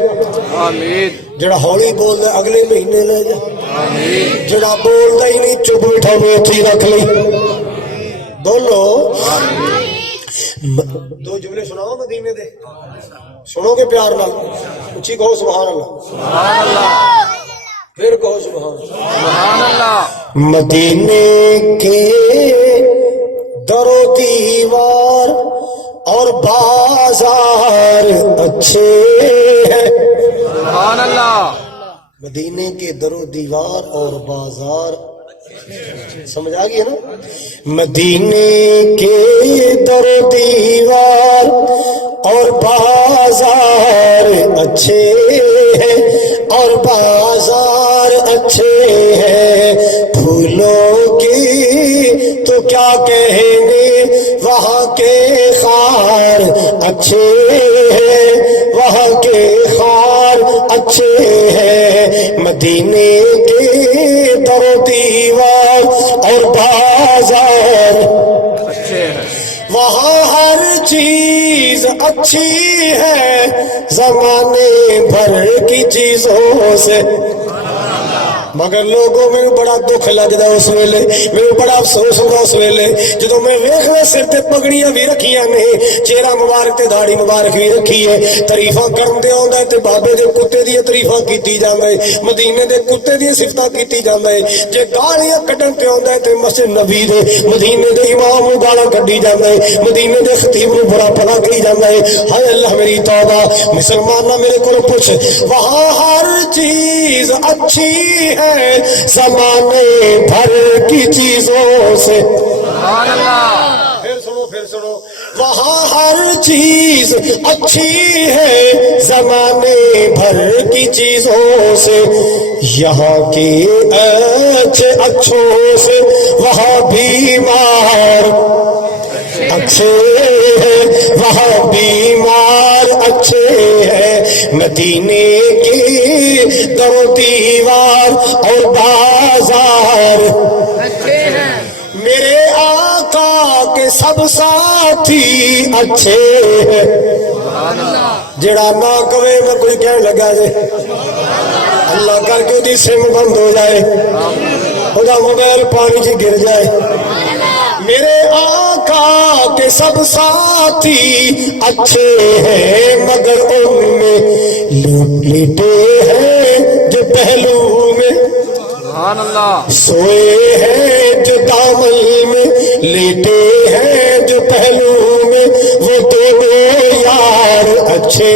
آمین جڑا ہولی بول دے اگلے مہینے لے جا آمین جڑا بول دا ہی نہیں چپ بیٹھا موتی رکھ لی بولو دو جملے سناؤ مدینے دے سنو گے پیار نال اچھی کہو سبحان اللہ سبحان اللہ پھر کہو سبحان اللہ مدینے کے در و دیوار اور بازار اچھے ہیں سبحان اللہ مدینے کے در و دیوار اور بازار سمجھ آ گئی نا مدینے کے در و دیوار اور بازار اچھے ہیں اور بازار اچھے ہیں پھولوں کی تو کیا کہنے وہاں کے خار اچھے ہیں، وہاں کے خار اچھے ہیں، مدینے کے در و دیوار اور بازار اچھے ہیں، وہاں ہر چیز اچھی ہے زمانے بھر کی چیزوں سے، مگر لوگوں میں بڑا دکھ لگتا اس ویلے، میں بڑا افسوس ہوتا اس ویلے جدو میں ویکھنا سر تے پگڑیاں بھی رکھیاں نے، چہرہ مبارک تے داڑھی مبارک بھی رکھی ہے، تعریفاں کرن دے آندا ہے تے بابے دے کتے دی تعریفاں کیتی جاندا ہے، مدینے دے کتے دی صفتاں کیتی جاندا ہے، جے گالیاں کڈن تے آندا ہے تے مسجد نبی دے مدینے دے امام نوں گالاں کڈی جاندا ہے، مدینے دے خطیب نوں برا بھلا کہی جاندا ہے۔ ہائے اللہ میری توبہ، مسلماناں میرے کول پوچھ، وہاں ہر چیز اچھی ہے زمانے بھر کی چیزوں سے، سبحان اللہ، پھر سنو، وہاں ہر چیز اچھی ہے زمانے بھر کی چیزوں سے، یہاں کے اچھے اچھوں سے وہاں بیمار اچھے ہیں، وہاں بیمار اچھے ہیں، مدینے کے در و دیوار اور بازار اچھے ہیں، میرے آقا کے سب ساتھی اچھے ہیں۔ سبحان اللہ، جڑا نہ کہے میں کوئی کہنے لگا جے اللہ کر کے دی سم بند ہو جائے، خدا موبائل پانی چ گر جائے۔ میرے آقا کے سب ساتھی اچھے ہیں مگر ان میں لیٹے ہیں جو پہلو میں، سبحان اللہ، سوئے ہیں جو دامن میں، لیٹے ہیں جو پہلو میں، وہ دونوں یار اچھے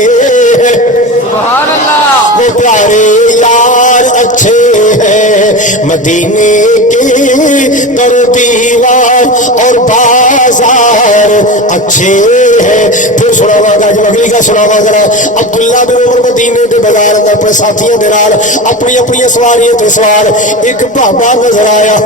ہیں، سبحان اللہ، وہ پیارے یار اچھے ہیں، مدینے کے در و دیوار اور بازار اچھے ہیں۔ پھر سناوا گا جو اگلی کا سناوا ذرا، عبداللہ بن عمر مدینے کے بازار اندر اپنے ساتھیوں کے نال اپنی اپنی سواریاں تے سوار، ایک بابا نظر آیا،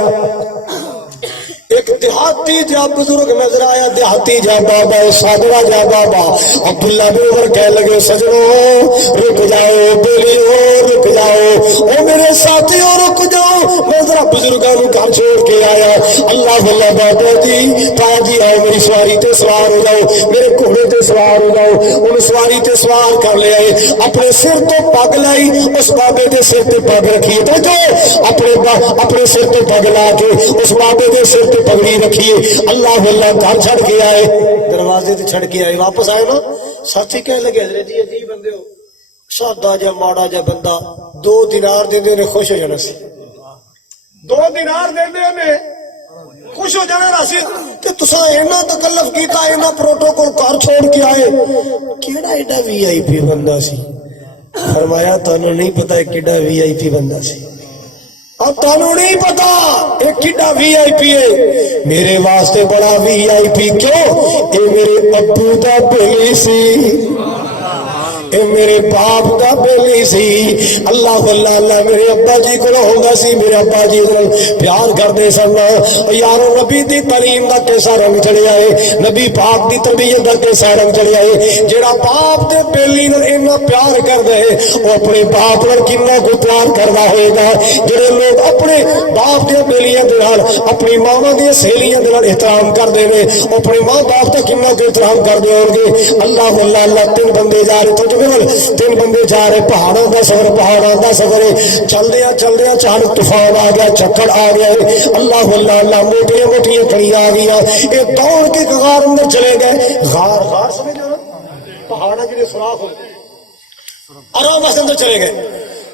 ایک دیہاتی جا بزرگ نظر آیا، دیہاتی جا بابا، سادڑا جا بابا۔ عبداللہ بن عمر کہنے لگے سجنوں رک جاؤ، بیلیو رک جاؤ، او میرے ساتھیوں رک جاؤ، میں ذرا بزرگاں نوں گھر چھوڑ کے آیا۔ اللہ اللہ بابا جی پایا جی آؤ میری سواری تے سوار ہو جاؤ، میرے گھوڑے تے سوار ہو جاؤ، ان سواری تے سوار کر لے آئے، اپنے سر تو پگ لائی، اس بابے دے سر تے پگ رکھی، تو اپنے سر تے پگ لا کے اس بابے دے سر تے پگڑی رکھیے، اللہ اللہ گھر چھڑ کے آئے، دروازے تے چھڑ کے آئے، واپس آئے نا ساتھی کہنے لگے حضرت جی عجیب بندے ہو، سادہ جا ماڑا جا بندہ 2 دینار دیندے نے خوش ہو جانا سی، 2 دینار دیندے نے خوش ہو جانا سی، کہ تساں اینا تکلف کیتا، اینا پروٹوکول کار چھوڑ کے آئے، کیڑا ایڈا وی آئی پی بندہ سی؟ فرمایا تانوں نہیں پتا ہے کیڑا وی آئی پی بندہ سی، اب تانوں نہیں پتا ایک کیڑا وی آئی پی ہے، میرے واسطے بڑا وی آئی پی کیوں؟ اے میرے ابو دا بیلی سی، اے میرے باپ دا بیلی سی، اللہ اللہ اللہ میرے ابا جی کو ہوندا سی، میرے ابا جی کو پیار کردے سن، یارو نبی دی تعلیم دا کیسا رنگ چڑھیا ہے، نبی پاک دی تربیت دا کیسا رنگ چڑھیا ہے، جڑا باپ دے بیلی نال اتنا پیار کردا ہے وہ اپنے باپ نال کتنا کو پیار کردا ہوئے گا، جڑے لوگ اپنے باپ دے بیلیاں دے نال اپنی ماواں دی سہیلیاں دے نال احترام کردے نے، اپنے ماں باپ دا کتنا کو احترام کردے ہون گے۔ اللہ اللہ اللہ 3 بندے جا رہے تو 3 بندے جا رہے، پہاڑوں کا سفر، پہاڑوں کا سفر ہے، چلدیا چلدیا اچانک طوفان آ گیا، چکر آ گیا ہے، اللہ اللہ اللہ موٹیاں موٹیاں کڑیاں آ گیا، یہ دوڑ کے غار اندر چلے گئے، غار سمجھ نا پہاڑوں کے سوراخ ہو، آرام سے اندر چلے گئے،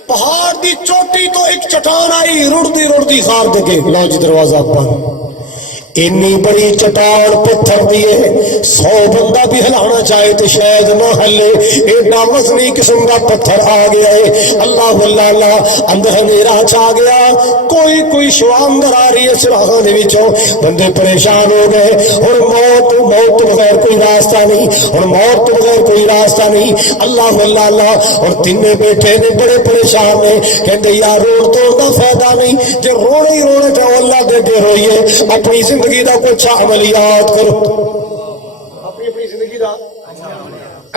پہاڑ دی چوٹی تو ایک چٹان آئی، رڑتی رڑتی غار دے کے لو جی دروازہ بند، اتنی بڑی چٹان پتھر دیے 100 بندہ بھی ہلانا چاہے تو شاید نہ ہلے، ایڈا وزنی قسم کا پتھر آ گیا ہے، اللہ اللہ اللہ اندر اندھیرا چھا گیا، کوئی شعاع اندر آ رہی ہے سراغاں دے وچوں، بندے پریشان ہو گئے، اور موت تو بغیر کوئی راستہ نہیں، اور موت تو بغیر کوئی راستہ نہیں، اللہ اللہ اللہ، اور تینے بیٹھے نے بڑے پریشان نے، کہتے یار روڑ توڑ دا فائدہ نہیں، جو رونے ہی رونے تو اللہ دے دے روئیے، اپنی زندگی دا کچھ عملیات کرو، اپنی زندگی دا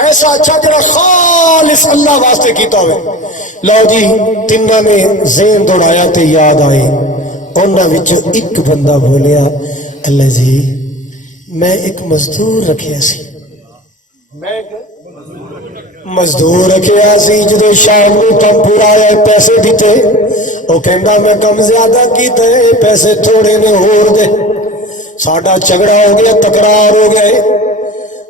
ایسا اچھا جڑا خالص اللہ واسطے کیتا ہوئے. لو جی تینوں نے ذہن دوڑایا تے یاد آئے. انہاں وچوں ایک بندہ بولیا اللہ جی میں ایک مزدور رکھیا سی. میں مزدور رکھیا سی. جدو شام نو کم پورا آیا پیسے دیتے. وہ کہندا میں کم زیادہ کیتے پیسے تھوڑے نے ہور دے. ساڈا جھگڑا ہو گیا تکرار ہو گئے.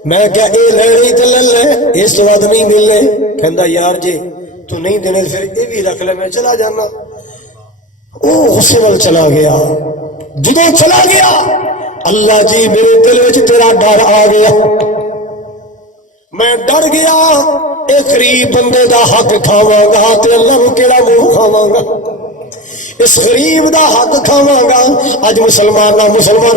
میں کیا اے لے تے لے لے اس تو بعد نہیں ملنے. کہندا یار جی تو نہیں دینے پھر اے بھی رکھ لے میں چلا جانا. او غصے نال چلا گیا. جدو چلا گیا اللہ جی میرے دل وچ تیرا ڈر آ گیا. میں ڈر گیا اے غریب بندے دا حق کھاواں گا تے اللہ نو کیڑا منہ کھاواں گا. اس غریب دا حق کھاواں گا. اج مسلمان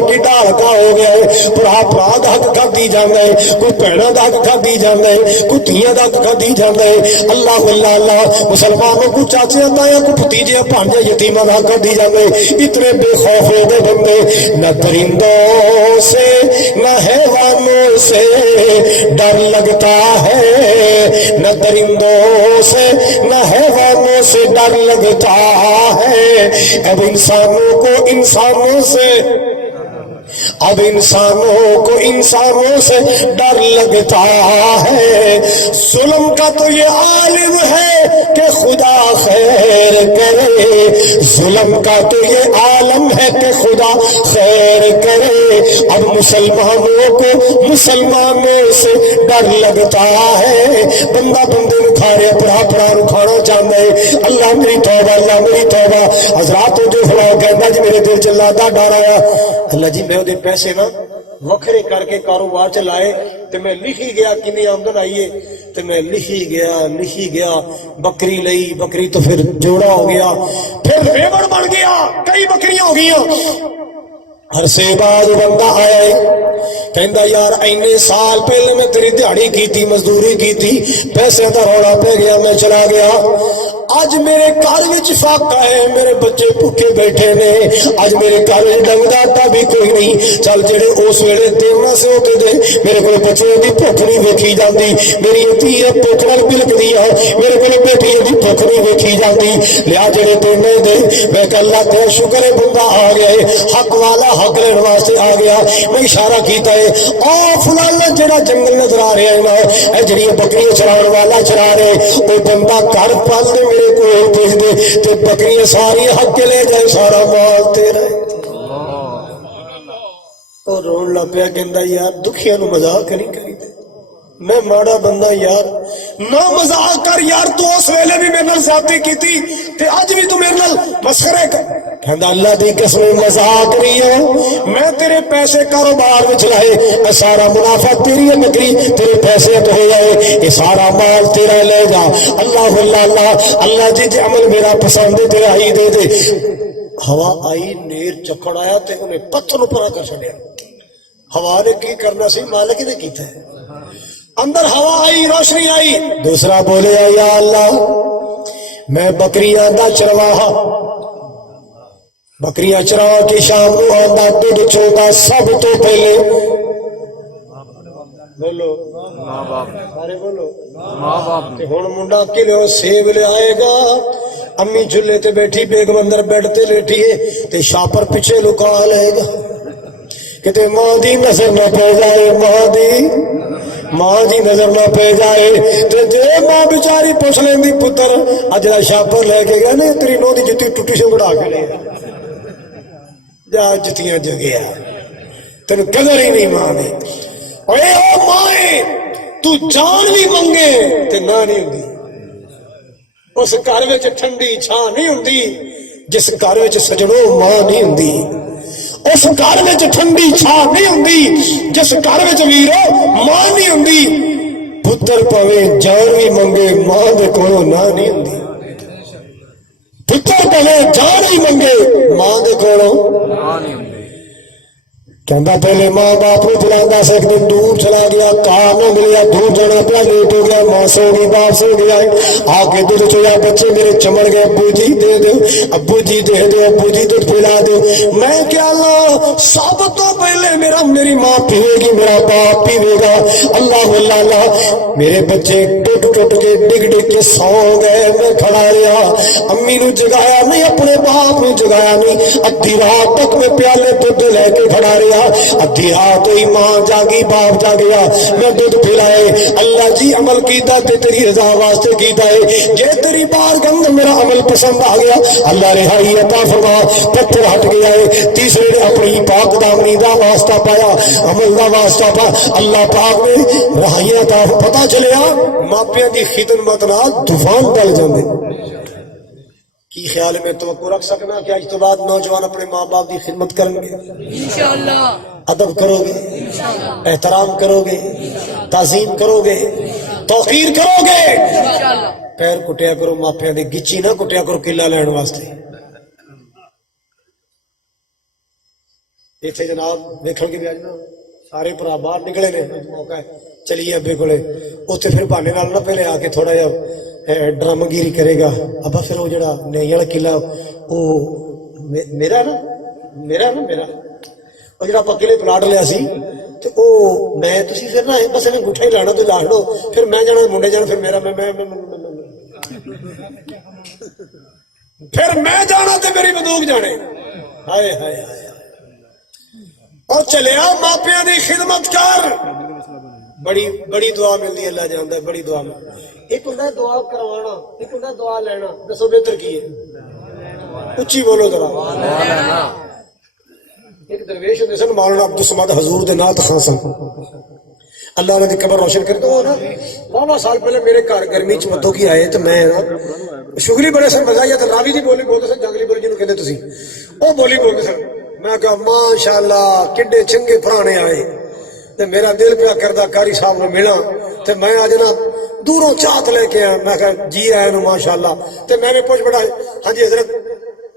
کی ڈال کا ہو گیا ہے. بھرا دا حق کھادی جاندا ہے. کوئی بہناں دا حق کھادی جاندا ہے. کوئی دھیاں دا حق کھادی جاندا ہے. اللہ اللہ اللہ مسلمانوں کو چاچے تایا کو بھتیجے بھانجے یتیماں دا حق کھادی جاندا ہے. اتنے بے خوف دے بندے نہ درندوں سے نہ حیوانوں سے ڈر لگتا ہے. نہ درندوں سے نہ حیوانوں سے ڈر لگتا ہے. اب انسانوں کو انسانوں سے ڈر لگتا ہے. ظلم کا تو یہ عالم ہے کہ خدا خیر کرے. ظلم کا تو یہ عالم ہے کہ خدا خیر کرے. اب مسلمانوں کو مسلمانوں سے ڈر لگتا ہے. بندہ بندے نو کھا رہا پڑا نو کھانا چاہتا ہے. اللہ میری توبہ اللہ میری توبہ. حضرات جو فلاں کہتا جی میرے دل چ اللہ دا ڈر آیا. اللہ جی میں دے پیسے نا وکھرے کر کے کاروبار چلائے تے میں لکھی گیا کنی آمدن آئیے تے میں لکھی گیا بکری لئی. بکری تو پھر جوڑا ہو گیا پھر ریوڑ بن گیا کئی بکریاں ہو گیا. عرصے بعد بندہ آیا ہے کہندا یار اینے سال پہلے میں تیری دیہڑی کی تھی مزدوری کی تھی پیسے دا روڑا پہ گیا میں چلا گیا. اج میرے گھر وچ فاقہ ہے میرے بچے بھوکے بیٹھے نے. اج میرے گھر وچ ڈنگ داتا بھی کوئی نہیں. چل جڑے اس ویلے دیونا سے ہوتے دے میرے کو بچے دی بھوک نہیں ویکھی جاندی. میری دھی بھوک نال بلکدی ہے میرے کو بیٹی دی بھوک نہیں ویکھی جاندی. لیا جڑے دینے دے میں کہ اللہ تیرا شکر ہے بندہ آ گیا ہے حق والا حق لین واسطے آ گیا. میں اشارہ کیتا ہے او فلانا جڑا جنگل نظر آ رہا ہے نا اے جڑی بکریاں چران والا چرا رہے او بندہ گھر پال دے میرے کو بھیج دے تے بکریاں ساری حق کے لے جائے سارا مال تیرا. اور رون لگ پیا کہندا یار دکھیاں نو مذاق نہیں کری دے میں ماڑا بندہ یار نہ مذاق کر یار. تو اس ویلے بھی میرے نال زیادتی کیتی تے اج بھی تو میرے نال مسخرے کر. کہندا اللہ دی قسم مذاق نہیں ہے. میں تیرے پیسے کاروبار وچ لائے سارا منافع تیری بکری تیرے پیسے تو ہو جائے یہ سارا مال تیرا لے جا. اللہ اللہ اللہ جی عمل میرا پسند ہے تیرا ہی دے دے. ہوا آئی نیر چکڑ آیا تے انہیں پتھر نو پرا کر چھڑیا. ہوا نے کی کرنا سی مالک نے کیتا ہے. اندر ہوا آئی روشنی آئی. دوسرا بولے یا اللہ میں بکریاں دا چرواہا بکریاں چرا کے شام نو آندا دودھ چودا سب تو پہلے بولو ماں باپ سارے بولو ماں باپ. تے ہن منڈا کلو سیب لے آئے گا. امی جھلے تے بیٹھی بیگم اندر بیڈ تے لیٹی ہے تے شاپر پیچھے لکا لے گا کہ ماں دی نظر نہ پہ جائے ماں دی نظر نہ پہ جائے. تے جے ماں بیچاری پوچھ لیندی پتر اجلا شاپر لے کے گیا نہیں تیری نو دی جتی ٹوٹی سے بڑا کے لے جا جتیاں جگیا تینوں قدر ہی نہیں ماں دی. اے او ماں تو جان بھی منگے تے نہ نہیں ہوندی. اس گھر وچ ٹھنڈی چھاں نہیں ہوندی جس گھر وچ سجڑوں ماں نہیں ہوندی. اس گھر وچ ٹھنڈی چھاں نہیں ہوندی جس گھر وچ ویرو ماں نہیں ہوندی. پتر پویں جان بھی منگے ماں دے کولوں نہ نہیں ہوندی. پتر پویں جان بھی منگے ماں دے کولوں کہندا پہلے ماں باپ کو بلانا سے ایک دن دور چلا گیا کار نہ ملیا دور جانا پیا لیٹ ہو گیا ماں سو گئی باپ سو گیا آ کے دودھ چویا بچے میرے چمڑ گئے ابو جی دے دو ابو جی دے دو ابو جی دودھ پلا دو میں کیا اللہ سب تو پہلے میری ماں پیے گی میرا باپ پیے گا اللہ اللہ اللہ میرے بچے ٹوٹ ٹوٹ کے ڈگ ڈگ کے سو گئے میں کھڑا رہا امی نو جگایا نہیں اپنے باپ نو جگایا نہیں ادھی رات تک میں پیالے دودھ لے کے کھڑا رہا ادھی رات ہوئی ماں جاگی باپ جاگیا میں دودھ پلائے اللہ جی عمل کیتا تے تیری رضا واسطے کیتا ہے جے تیری بار گند میرا عمل پسند آ گیا اللہ رہائی عطا فرما پتھر ہٹ گیا ہے تیسرے نے اپنی پاک دامنی دا واسطہ پایا عمل دا واسطہ پایا اللہ پاک نے رہائی عطا پتہ چلیا ماپیاں دی خدمت نال طوفان ٹل جاندے کی خیال میں توقع رکھ سکنا کہ آج تو بعد نوجوان اپنے ماں باپ کی خدمت کریں گے انشاءاللہ ادب کرو گے احترام کرو گے تعظیم کرو گے توقیر کرو گے انشاءاللہ پیر کٹیا کرو ماپیاں دی گچی نہ کٹیا کرو قلعہ لین واسطے ایتھے جناب دیکھن کے بھی آج نا سارے بھرا باہر نکلے نے موقع ہے چلیے ابے کولے اوتھے پھر بہانے نال نہ پہلے آ کے تھوڑا جہا ڈرامہ گیری کرے گا ابا پھر وہ جڑا نئی والا قلعہ وہ میرا وہ جڑا آپ قلعے پلاٹ لیا سی تے او میں تسی پھر نہ بس انہیں گٹھا ہی لانا تو لا لو پھر میں جانا منڈے جانا پھر میرا پھر میں جانا تے میری بندوق جانے ہائے ہائے ہائے اور چلیا ماپیاں دی خدمت کر بڑی دعا ملتی ہے اللہ جانتا ہے بڑی دعا ملتی ایک ہوتا ہے دعا کروانا ایک ہوتا ہے دعا لینا دسو بہتر کی ہے اچھی بولو ذرا ایک درویش ہوتے سن مولانا عبدالصمد حضور دے نات خان سن اللہ انہوں نے قبر روشن کر دو نا بہت سال پہلے میرے گھر گرمی چ مدو کی آئے تو میں شگری بڑے سن مزایا تو راوی دی بولی بولتے سن جنگلی بولی جنہوں کہتے تسی وہ بولی بولتے سن میں کہا ماشاءاللہ کڈے چنگے پرانے آئے تے میرا دل پیا کردا کاری صاحب نو ملا تے میں اج نا دوروں چاہت لے کے آیا میں کہا جی آئے نو ماشاءاللہ تے میں نے پوچھ بڑا ہاں جی حضرت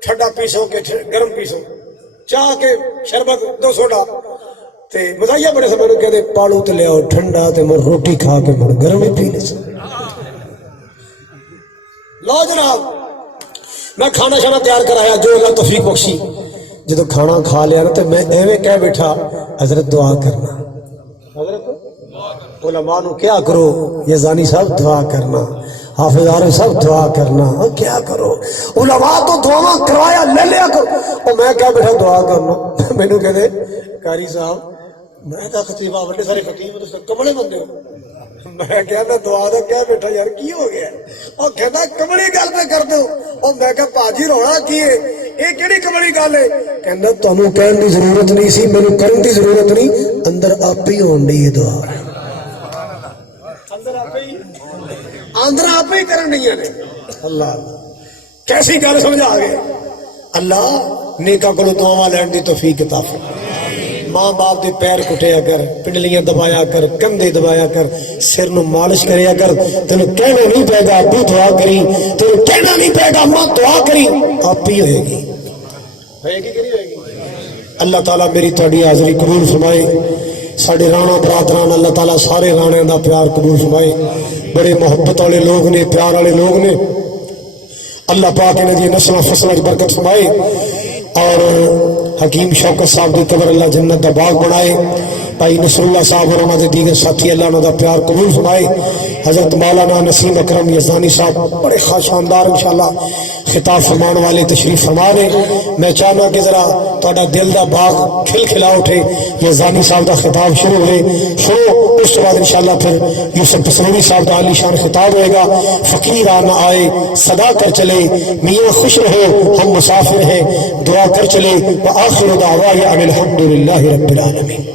ٹھنڈا پیسو کے گرم پیسو چاہ کے شربت 2 سوڈا تے مزایا بڑے سے میں کہتے پالو تے لے آؤ ٹھنڈا تے میں روٹی کھا کے میں گرم ہی پی لے لو جناب میں کھانا شانا تیار کرایا جو اللہ توفیق بخشی جدو کھانا کھا لیا نا تو میں ایویں کہہ بیٹھا حضرت دعا کرنا حضرت علماء نو کیا کرو یزانی صاحب دعا کرنا حافظ عارف صاحب دعا کرنا کیا کرو علماء تو دعا کروایا لے لیا کرو اور میں کیا بیٹھا دعا کرنا میں نو کہتے قاری صاحب میں کہا خطیبہ بڑے سارے خطیب تو کمڑے بندے ہو میں کہتا دعا دا کیا بیٹھا یار کی ہو گیا اور کہتا کمڑی گل پہ کر دو اور میں کہا پاجی رونا کی ہے یہ کیڑی کمڑی گل ہے کہنا تانوں کہن دی ضرورت نہیں سی مینوں کرن دی ضرورت نہیں اندر آپ ہی ہون دی دعا اندر آپ ہی کرن دی نے اللہ کیسی گل سمجھا گئے اللہ نیکاں کولوں دعاواں لین دی توفیق عطا فرما ماں باپ دے پیر کٹیا کر پنڈلیاں دبایا کر کندھے دبایا کر سر نو مالش کریا کر تینوں کہنا نہیں پے گا ابو دعا کری تینوں کہنا نہیں پے گا ماں دعا کری آپ ہی ہوئے گی کہ نہیں ہوئے گی اللہ تعالیٰ میری تہاڈی حاضری قبول فرمائے ساڈے رانا برادران اللہ تعالیٰ سارے رانے دا پیار قبول فرمائے بڑے محبت والے لوگ نے پیار والے لوگ نے اللہ پاک انہاں دی نسل فصل برکت فرمائے اور حکیم شوکت صاحب دی قبر اللہ جنت دا باغ بنائے بھائی نصر اللہ صاحب اور انہاں دے دیگر ساتھی اللہ انہاں دا پیار قبول فرمائے حضرت مولانا نسیم اکرم یزدانی صاحب بڑے شاندار انشاءاللہ خطاب فرمان والے تشریف فرما رہے میں چاہنا کہ ذرا تہاڈا دل دا باغ کھل کھلا اٹھے یزدانی صاحب دا خطاب شروع ہوئے اس کے بعد انشاءاللہ پھر یوسف پسرانی صاحب دا عالی شان خطاب ہوئے گا فقیر آنا آئے صدا کر چلے میاں خوش رہے ہم مسافر ہیں دعا کر چلے وآخر دعوانا ان الحمدللہ رب العالمین